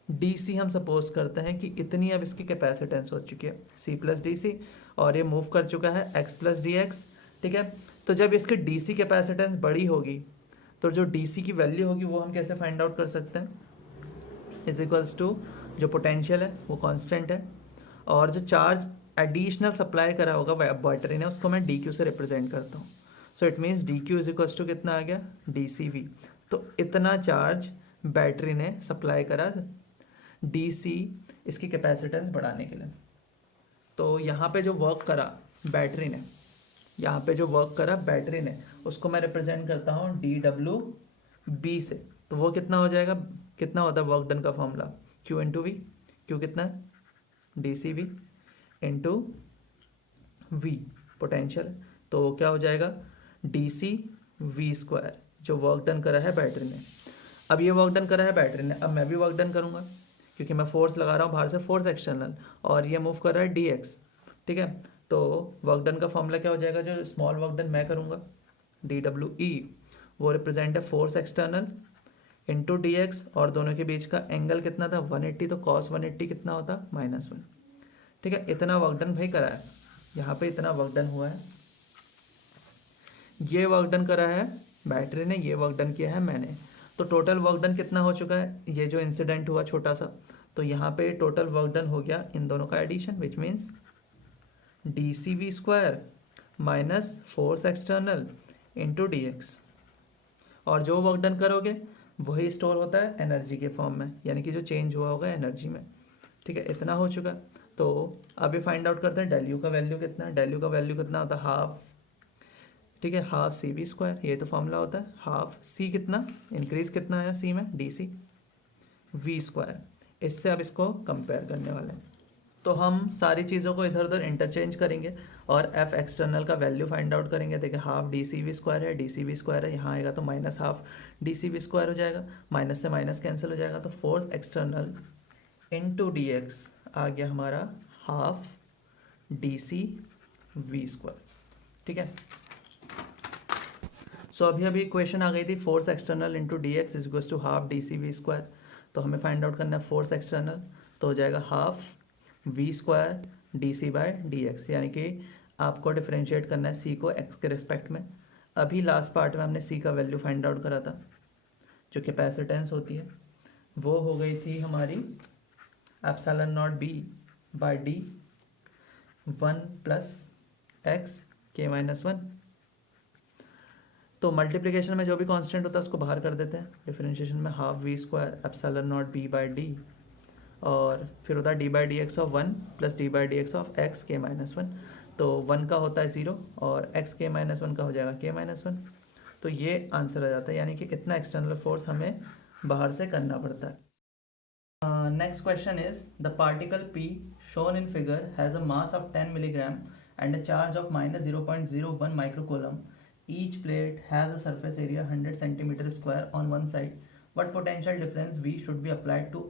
डी हम सपोज करते हैं कि इतनी अब इसकी कैपेसिटेंस हो चुकी है c प्लस डी, और ये मूव कर चुका है x प्लस डी एक्स। ठीक है, तो जब इसकी डी कैपेसिटेंस बड़ी होगी तो जो डी की वैल्यू होगी वो हम कैसे फाइंड आउट कर सकते हैं, इज इक्वल्स टू जो पोटेंशियल है वो कांस्टेंट है, और जो चार्ज एडिशनल सप्लाई करा होगा बैटरी ने उसको मैं डी से रिप्रेजेंट करता हूँ। So it means D Q is equals to कितना आ गया, डी सी वी। तो इतना चार्ज बैटरी ने सप्लाई करा डी इसकी कैपेसिटेंस बढ़ाने के लिए। तो यहाँ पे जो वर्क करा बैटरी ने, यहाँ पे जो वर्क करा बैटरी ने, उसको मैं रिप्रेजेंट करता हूँ डी डब्ल्यू बी से। तो वो कितना हो जाएगा, कितना होता है वर्क डन का formula, Q into V. Q कितना है, D C V into V potential, तो क्या हो जाएगा डी सी वी स्क्वायर, जो वर्क डन करा है बैटरी ने। अब ये वर्क डन करा है बैटरी ने, अब मैं भी वर्क डन करूँगा क्योंकि मैं फोर्स लगा रहा हूँ बाहर से, फोर्स एक्सटर्नल, और ये मूव कर रहा है डी एक्स। ठीक है, तो वर्क डन का फॉर्मूला क्या हो जाएगा, जो स्मॉल वर्क डन मैं करूँगा डी डब्ल्यू ई, वो रिप्रेजेंट है force external into D X, और दोनों के बीच का एंगल कितना था 180, तो कॉस 180 कितना होता -1। ठीक है, इतना वर्क डन भाई करा है, यहाँ पे इतना वर्क डन हुआ है, ये वर्क डन करा है बैटरी ने, ये वर्क डन किया है मैंने। तो टोटल वर्क डन कितना हो चुका है, ये जो इंसिडेंट हुआ छोटा सा, तो यहाँ पे टोटल वर्क डन हो गया इन दोनों का addition, which means D C V square minus force external into D X, और जो वर्क डन करोगे वही स्टोर होता है एनर्जी के फॉर्म में, यानी कि जो चेंज हुआ होगा एनर्जी में। ठीक है, इतना हो चुका। तो अभी फाइंड आउट करते हैं डेल यू का वैल्यू कितना है। डेल यू का वैल्यू कितना होता है, हाफ, ठीक है, हाफ सी वी स्क्वायर, ये तो फॉर्मूला होता है। हाफ सी कितना इंक्रीज कितना आया सी में, डी सी वी स्क्वायर। इससे अब इसको कंपेयर करने वाले हैं, तो हम सारी चीज़ों को इधर उधर इंटरचेंज करेंगे और एफ एक्सटर्नल का वैल्यू फाइंड आउट करेंगे। देखिए half D C V square है, डी सी वी स्क्वायर है, यहाँ आएगा तो minus half D C V square हो जाएगा, माइनस से माइनस कैंसिल हो जाएगा, तो force external into D X आ गया हमारा half D C V square. ठीक है, सो अभी इक्वेशन आ गई थी force external into D X is equals to half D C V square. तो हमें फाइंड आउट करना है फोर्स एक्सटर्नल, तो हो जाएगा half V square D C by D X, यानी कि आपको डिफ्रेंशिएट करना है सी को एक्स के रिस्पेक्ट में। अभी लास्ट पार्ट में हमने सी का वैल्यू फाइंड आउट करा था, जो कैपेसिटेंस होती है वो हो गई थी हमारी epsilon naught B by D 1 plus X K minus 1। तो मल्टीप्लिकेशन में जो भी कांस्टेंट होता है उसको बाहर कर देते हैं, डिफरेंशिएशन में half V square epsilon naught B by D, और फिर होता है D by D X of 1 plus D by D X of X K minus 1। तो 1 का होता है 0 और एक्स के माइनस 1 का हो जाएगा के माइनस 1। तो ये आंसर आ जाता है, यानी कि इतना एक्सटर्नल फोर्स हमें बाहर से करना पड़ता है। Next question is the particle P shown in figure has a mass of 10 milligram and a charge of minus 0.01 microcoulomb. Each plate has a surface area 100 centimeter square on one side. What potential difference V should be applied to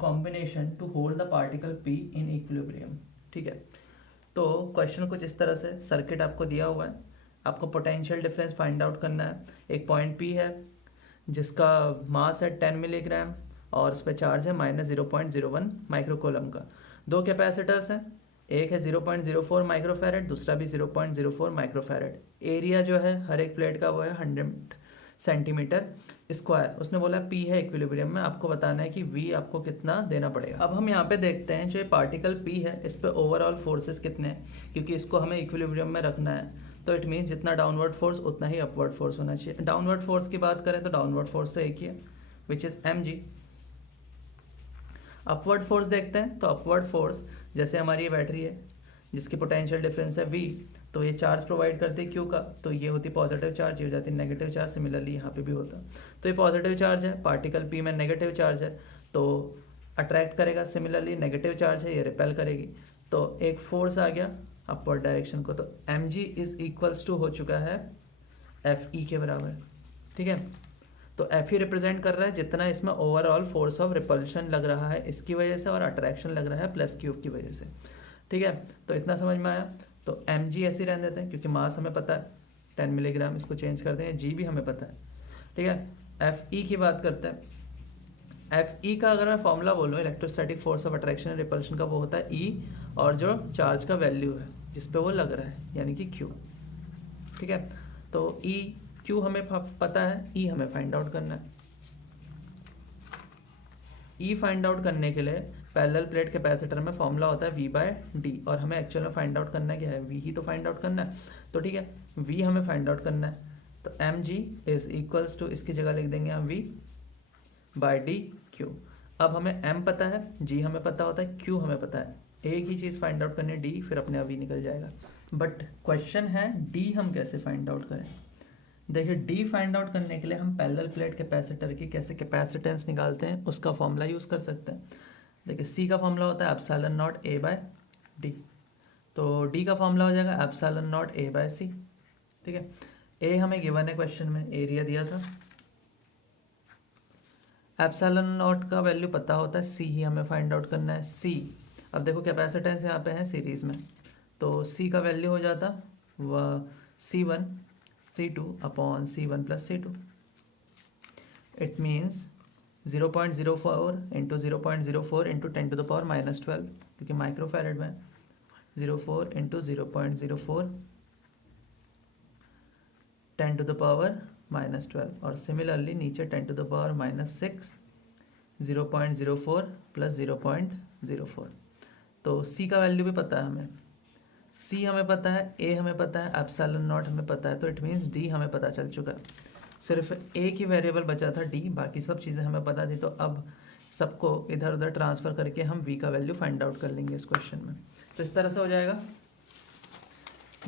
combination to hold the particle P in equilibrium? ठीक है, तो क्वेश्चन कुछ इस तरह से, सर्किट आपको दिया हुआ है, आपको पोटेंशियल डिफरेंस फाइंड आउट करना है। एक पॉइंट P है जिसका मास है 10 मिलीग्राम और उस पर चार्ज है माइनस 0.01 माइक्रोकोलम का। दो कैपेसिटर्स हैं, एक है 0.04 माइक्रोफैरेड, दूसरा भी 0.04 माइक्रोफैरेड। एरिया जो है हर एक प्लेट का वो है 100 सेंटीमीटर स्क्वायर। उसने बोला P है इक्विलिब्रियम में, आपको बताना है कि V आपको कितना देना पड़ेगा। अब हम यहाँ पे देखते हैं जो ये पार्टिकल P है इस पे ओवरऑल फोर्सेस कितने हैं, क्योंकि इसको हमें इक्विलिब्रियम में रखना है। तो इट मीन्स जितना डाउनवर्ड फोर्स उतना ही अपवर्ड फोर्स होना चाहिए। डाउनवर्ड फोर्स की बात करें तो डाउनवर्ड फोर्स तो एक ही है, which is mg। Upward force देखते हैं, तो अपवर्ड फोर्स जैसे हमारी ये बैटरी है जिसकी पोटेंशियल डिफरेंस है V, तो ये चार्ज प्रोवाइड करती है Q का, तो ये होती पॉजिटिव चार्ज, ये हो जाती है नेगेटिव चार्ज। सिमिलरली यहाँ पे भी होता, तो ये पॉजिटिव चार्ज है, पार्टिकल P में नेगेटिव चार्ज है तो अट्रैक्ट करेगा, सिमिलरली नेगेटिव चार्ज है ये रिपेल करेगी। तो एक फोर्स आ गया अपवर्ड डायरेक्शन को, तो mg इज इक्वल्स टू हो चुका है Fe के बराबर। ठीक है, तो F ही रिप्रेजेंट कर रहा है जितना इसमें ओवरऑल फोर्स ऑफ रिपल्शन लग रहा है इसकी वजह से, और अट्रैक्शन लग रहा है प्लस क्यूब की वजह से। ठीक है, तो इतना समझ में आया। तो mg ऐसे ही रहने देते हैं क्योंकि मास हमें पता है 10 मिलीग्राम, इसको चेंज कर देंगे, g भी हमें पता है। ठीक है, Fe की बात करते हैं। Fe का अगर मैं फॉर्मूला बोलूँ electrostatic force of attraction and repulsion का, वो होता है E और जो चार्ज का वैल्यू है जिस पे वो लग रहा है यानी कि Q। ठीक है, तो E Q हमें पता है, E हमें फाइंड आउट करना है। E फाइंड आउट करने के लिए पैरेलल प्लेट कैपेसिटर में फॉर्मूला होता है V बाय डी, और हमें एक्चुअल में फाइंड आउट करना है क्या है, V ही तो फाइंड आउट करना है। तो ठीक है, V हमें फाइंड आउट करना है, तो mg इज इक्वल्स टू, इसकी जगह लिख देंगे हम V बाय डी Q। अब हमें M पता है, G हमें पता होता है, Q हमें पता है, एक ही चीज़ फाइंड आउट करनी है D, फिर अपने आप V निकल जाएगा। बट क्वेश्चन है D हम कैसे फाइंड आउट करें। देखिए D फाइंड आउट करने के लिए हम पैरेलल प्लेट कैपेसिटर की कैसे कैपेसिटेंस निकालते हैं उसका फॉर्मूला यूज़ कर सकते हैं। देखिए C का फॉर्मूला होता है epsilon not A by D, तो D का फॉर्मूला हो जाएगा epsilon not A by C. ठीक है, A हमें गिवन है क्वेश्चन में, एरिया दिया था, एप्सिलॉन नॉट का वैल्यू पता होता है, C ही हमें फाइंड आउट करना है C। अब देखो कैपेसिटेंस यहाँ पे है सीरीज़ में, तो C का वैल्यू हो जाता वह C1 C2 upon C1 plus C2। It means 0.04 into 0.04 into 10 to the power minus 12, क्योंकि माइक्रोफैरेड में 04 into 0.04 10 to the power minus 12, और सिमिलरली नीचे 10 to the power minus 6 0.04 plus 0.04। तो C का वैल्यू भी पता है हमें, C हमें पता है, A हमें पता है, एप्सिलॉन नॉट हमें पता है, तो इट मीन्स D हमें पता चल चुका है। सिर्फ एक ही वेरिएबल बचा था D, बाकी सब चीज़ें हमें पता थी। तो अब सबको इधर उधर ट्रांसफ़र करके हम V का वैल्यू फाइंड आउट कर लेंगे इस क्वेश्चन में। तो इस तरह से हो जाएगा,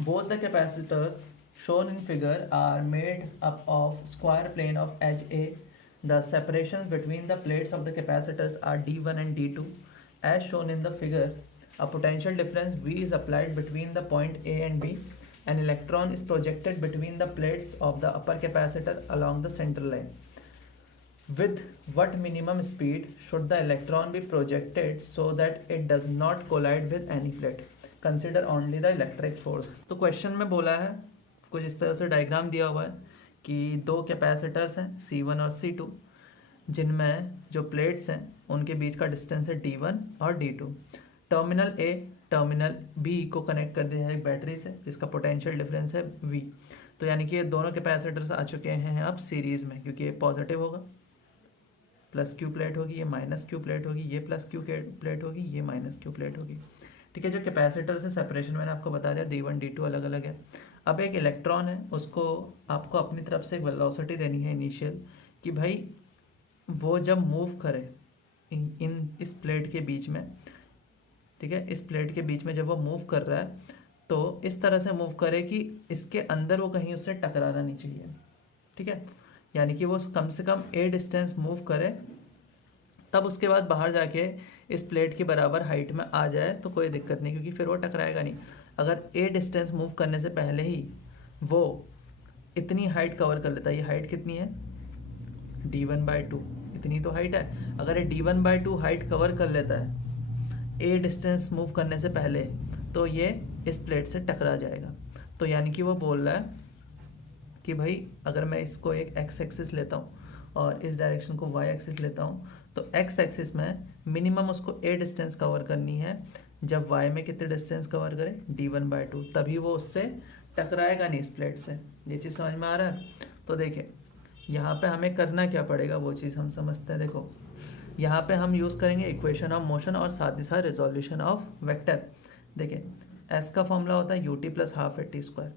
both the capacitors shown in figure are made up of square plane of edge A. The separations between the plates of the capacitors are D1 and D2 as shown in the figure. A potential difference V is applied between the point A and B. An electron is projected between the plates of the upper capacitor along the center line. With what minimum speed should the electron be projected so that it does not collide with any plate? Consider only the electric force. तो क्वेश्चन में बोला है, कुछ इस तरह से डायग्राम दिया हुआ है कि दो कैपेसिटर्स हैं C1 और C2, जिनमें जो प्लेट्स हैं उनके बीच का डिस्टेंस है D1 और D2। Terminal A terminal B को कनेक्ट कर दिया है एक बैटरी से जिसका पोटेंशियल डिफरेंस है V। तो यानी कि ये दोनों कैपेसिटर्स आ चुके हैं अब सीरीज में, क्योंकि ये पॉजिटिव होगा, प्लस क्यू प्लेट होगी, ये माइनस क्यू प्लेट होगी, ये प्लस क्यू प्लेट होगी, ये माइनस क्यू प्लेट होगी। ठीक है, जो कैपेसिटर से सेपरेशन मैंने आपको बता दिया D1 D2 अलग अलग है। अब एक इलेक्ट्रॉन है, उसको आपको अपनी तरफ से एक वेलोसिटी देनी है इनिशियल, कि भाई वो जब मूव करे इस प्लेट के बीच में, ठीक है, इस प्लेट के बीच में जब वो मूव कर रहा है तो इस तरह से मूव करे कि इसके अंदर वो कहीं उससे टकराना नहीं चाहिए। ठीक है, यानी कि वो कम से कम ए डिस्टेंस मूव करे, तब उसके बाद बाहर जाके इस प्लेट के बराबर हाइट में आ जाए तो कोई दिक्कत नहीं, क्योंकि फिर वो टकराएगा नहीं। अगर ए डिस्टेंस मूव करने से पहले ही वो इतनी हाइट कवर कर लेता है, ये हाइट कितनी है D1/2, इतनी तो हाइट है। अगर ये D1/2 हाइट कवर कर लेता है ए डिस्टेंस मूव करने से पहले, तो ये इस प्लेट से टकरा जाएगा। तो यानी कि वो बोल रहा है कि भाई अगर मैं इसको एक एक्स एक्सिस लेता हूँ और इस डायरेक्शन को वाई एक्सिस लेता हूँ, तो एक्स एक्सिस में मिनिमम उसको ए डिस्टेंस कवर करनी है, जब वाई में कितने डिस्टेंस कवर करे D1/2, तभी वो उससे टकराएगा नहीं इस प्लेट से। ये चीज़ समझ में आ रहा है? तो देखिए यहाँ पे हमें करना क्या पड़ेगा वो चीज़ हम समझते हैं। देखो यहाँ पे हम यूज़ करेंगे इक्वेशन ऑफ मोशन और साथ ही साथ रिजोल्यूशन ऑफ वेक्टर। देखिए एस का फॉर्मूला होता है ut + ½ at²।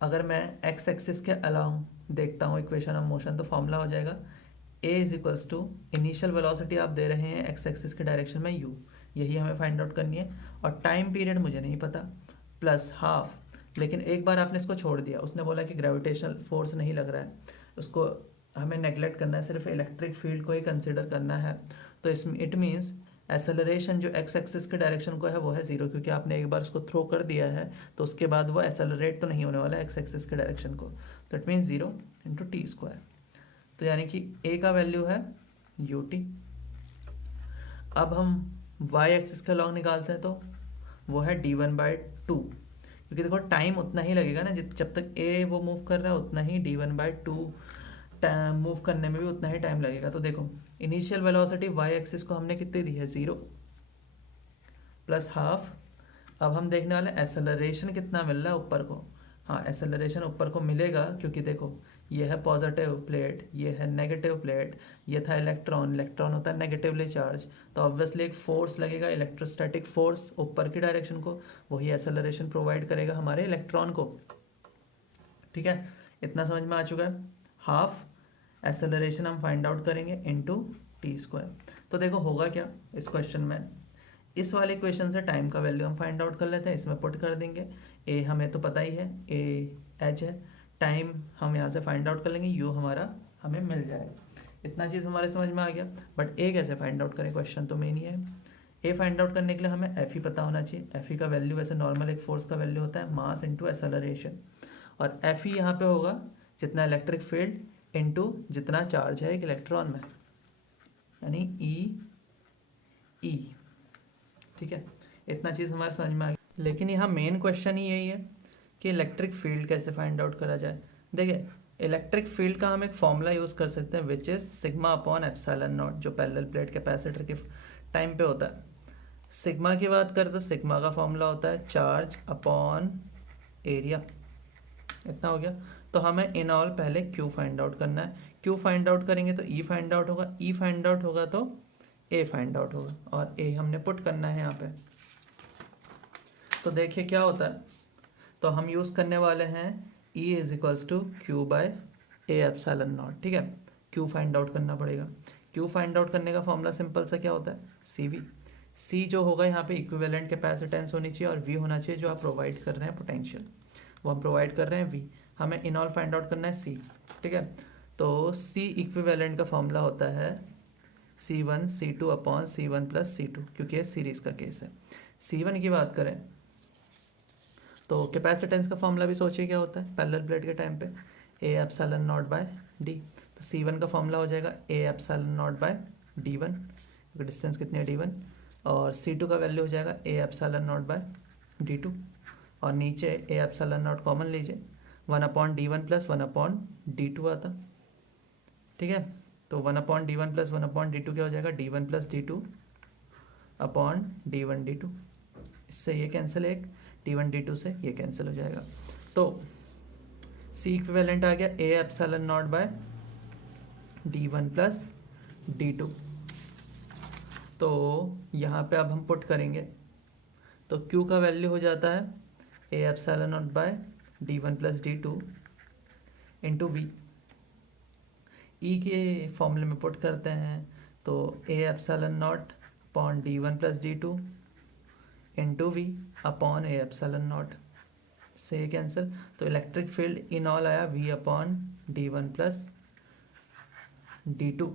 अगर मैं एक्स एक्सिस के अलाउ देखता हूँ इक्वेशन ऑफ मोशन, तो फॉर्मूला हो जाएगा a = इनिशियल वेलोसिटी आप दे रहे हैं एक्स एक्सिस के डायरेक्शन में u, यही हमें फाइंड आउट करनी है, और टाइम पीरियड मुझे नहीं पता, प्लस हाफ। लेकिन एक बार आपने इसको छोड़ दिया, उसने बोला कि ग्रेविटेशनल फोर्स नहीं लग रहा है, उसको हमें नेगलेक्ट करना है, सिर्फ इलेक्ट्रिक फील्ड को ही कंसिडर करना है। तो इसमें इट मीन्स एसेलरेशन जो एक्स एक्सिस के डायरेक्शन को है वो है 0, क्योंकि आपने एक बार उसको थ्रो कर दिया है तो उसके बाद वो एसेलरेट तो नहीं होने वाला एक्स एक्सिस के डायरेक्शन को। तो इट मीन्स 0 × t²। तो यानी कि a का वैल्यू है ut। अब हम y एक्सिस के अलॉन्ग निकालते हैं तो वो है D1/2, क्योंकि देखो टाइम उतना ही लगेगा ना, जब तक a वो मूव कर रहा है उतना ही D1/2 मूव करने में भी उतना ही टाइम लगेगा। तो देखो इनिशियल वेलोसिटी y एक्सिस को हमने कितनी दी है 0 प्लस हाफ। अब हम देखने वाले एसेलरेशन कितना मिल रहा है ऊपर को। हाँ एसेलरेशन ऊपर को मिलेगा, क्योंकि देखो ये है पॉजिटिव प्लेट, ये है नेगेटिव प्लेट, ये था इलेक्ट्रॉन, इलेक्ट्रॉन होता है नेगेटिवली चार्ज, तो ऑब्वियसली एक फोर्स लगेगा, इलेक्ट्रोस्टैटिक फोर्स ऊपर की डायरेक्शन को, वही एसेलरेशन प्रोवाइड करेगा हमारे इलेक्ट्रॉन को। ठीक है, इतना समझ में आ चुका है। हाफ एसेलरेशन हम फाइंड आउट करेंगे × t²। तो देखो होगा क्या इस क्वेश्चन में, इस वाले इक्वेशन से टाइम का वैल्यू हम फाइंड आउट कर लेते हैं, इसमें पुट कर देंगे। a हमें तो पता ही है, a h है, टाइम हम यहाँ से फाइंड आउट कर लेंगे, u हमारा हमें मिल जाएगा। इतना चीज़ हमारे समझ में आ गया। बट a कैसे फाइंड आउट करें, क्वेश्चन तो मेन ही है। a फाइंड आउट करने के लिए हमें f ही पता होना चाहिए। f का वैल्यू वैसे नॉर्मल एक फोर्स का वैल्यू होता है मास × एसेलरेशन, और f यहाँ पे होगा जितना इलेक्ट्रिक फील्ड इनटू जितना चार्ज है एक इलेक्ट्रॉन में, यानी ई। ठीक है, इतना चीज़ हमारे समझ में आ गई। लेकिन यहाँ मेन क्वेश्चन ही यही है कि इलेक्ट्रिक फील्ड कैसे फाइंड आउट करा जाए। देखिए इलेक्ट्रिक फील्ड का हम एक फॉर्मूला यूज़ कर सकते हैं विच इज़ σ/ε0, जो पैरेलल प्लेट कैपेसिटर के टाइम पे होता है। सिग्मा की बात करें तो सिग्मा का फॉर्मूला होता है चार्ज अपॉन एरिया। इतना हो गया। तो हमें इन ऑल पहले Q फाइंड आउट करना है। Q फाइंड आउट करेंगे तो E फाइंड आउट होगा, E फाइंड आउट होगा तो A फाइंड आउट होगा, और A हमने पुट करना है यहाँ पे। तो देखिए क्या होता है, तो हम यूज़ करने वाले हैं E = Q/A∈0। ठीक है, Q फाइंड आउट करना पड़ेगा। Q फाइंड आउट करने का फॉर्मूला सिंपल सा क्या होता है, CV। C जो होगा यहाँ पे इक्विवेलेंट कैपेसिटेंस होनी चाहिए, और V होना चाहिए जो आप प्रोवाइड कर रहे हैं पोटेंशियल, वो हम प्रोवाइड कर रहे हैं V। हमें इन ऑल फाइंड आउट करना है C। ठीक है, तो C इक्विवेलेंट का फॉर्मूला होता है C1 C2 upon C1 plus C2, क्योंकि ये सीरीज़ का केस है। C1 की बात करें तो कैपेसिटेंस का फॉर्मूला भी सोचिए क्या होता है पैरेलल प्लेट के टाइम पे, A epsilon naught by D। तो C1 का फॉर्मूला हो जाएगा A epsilon naught by D1, क्योंकि डिस्टेंस कितनी है D1, और C2 का वैल्यू हो जाएगा A epsilon naught bye D2, और नीचे A एप्सिलॉन नॉट कॉमन लीजिए, 1/D1 प्लस 1/D2 आता, ठीक है। तो 1/D1 प्लस 1/D2 क्या हो जाएगा, D1 plus D2 upon D1 D2, इससे ये कैंसिल, एक D1 D2 से ये कैंसिल हो जाएगा। तो C इक्विवेलेंट आ गया A epsilon naught by D1 plus D2। तो यहाँ पे अब हम पुट करेंगे तो Q का वैल्यू हो जाता है A epsilon naught by D1 plus D2 into V। E के फॉर्मूले में पुट करते हैं तो A epsilon not upon D1 plus D2 into V upon A epsilon not, से कैंसिल। तो इलेक्ट्रिक फील्ड इन ऑल आया V upon D1 plus D2।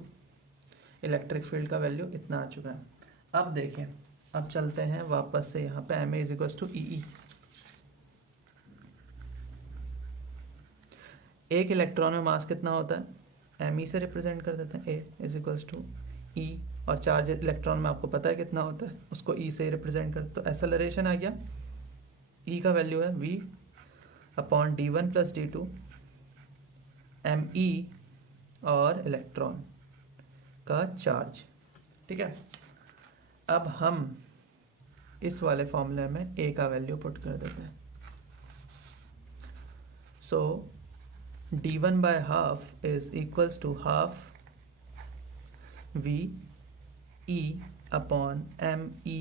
Electric field का वैल्यू इतना आ चुका है। अब देखें, अब चलते हैं वापस से यहाँ पे MA is equals to EE। एक इलेक्ट्रॉन में मास कितना होता है, ME से रिप्रेजेंट कर देते हैं, A is equals to E, और चार्ज इलेक्ट्रॉन में आपको पता है कितना होता है, उसको E से रिप्रेजेंट कर। तो एक्सेलरेशन आ गया, E का वैल्यू है V upon D1 plus D2 ME और इलेक्ट्रॉन का चार्ज, ठीक है। अब हम इस वाले फॉर्मूले में A का वैल्यू पुट कर देते हैं। So D1 by half is equals to half V E upon ME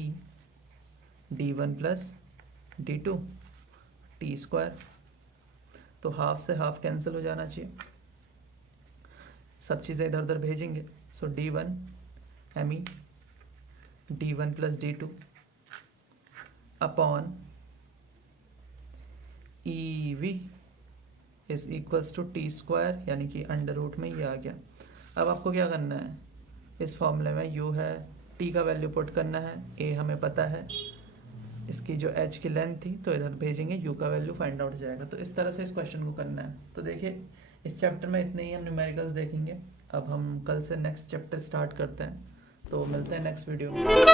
D1 plus D2 T square. तो हाफ से हाफ कैंसिल हो जाना चाहिए, सब चीज़ें इधर उधर भेजेंगे। So D1 ME D1 plus D2 upon EV is equals to T square, यानी कि अंडर रूट में ये आ गया। अब आपको क्या करना है, इस फॉर्मूले में U है, T का वैल्यू पुट करना है, A हमें पता है, इसकी जो H की लेंथ थी तो इधर भेजेंगे, U का वैल्यू फाइंड आउट हो जाएगा। तो इस तरह से इस क्वेश्चन को करना है। तो देखिए इस चैप्टर में इतने ही हम न्यूमेरिकल्स देखेंगे। अब हम कल से नेक्स्ट चैप्टर स्टार्ट करते हैं, तो मिलते हैं नेक्स्ट वीडियो में।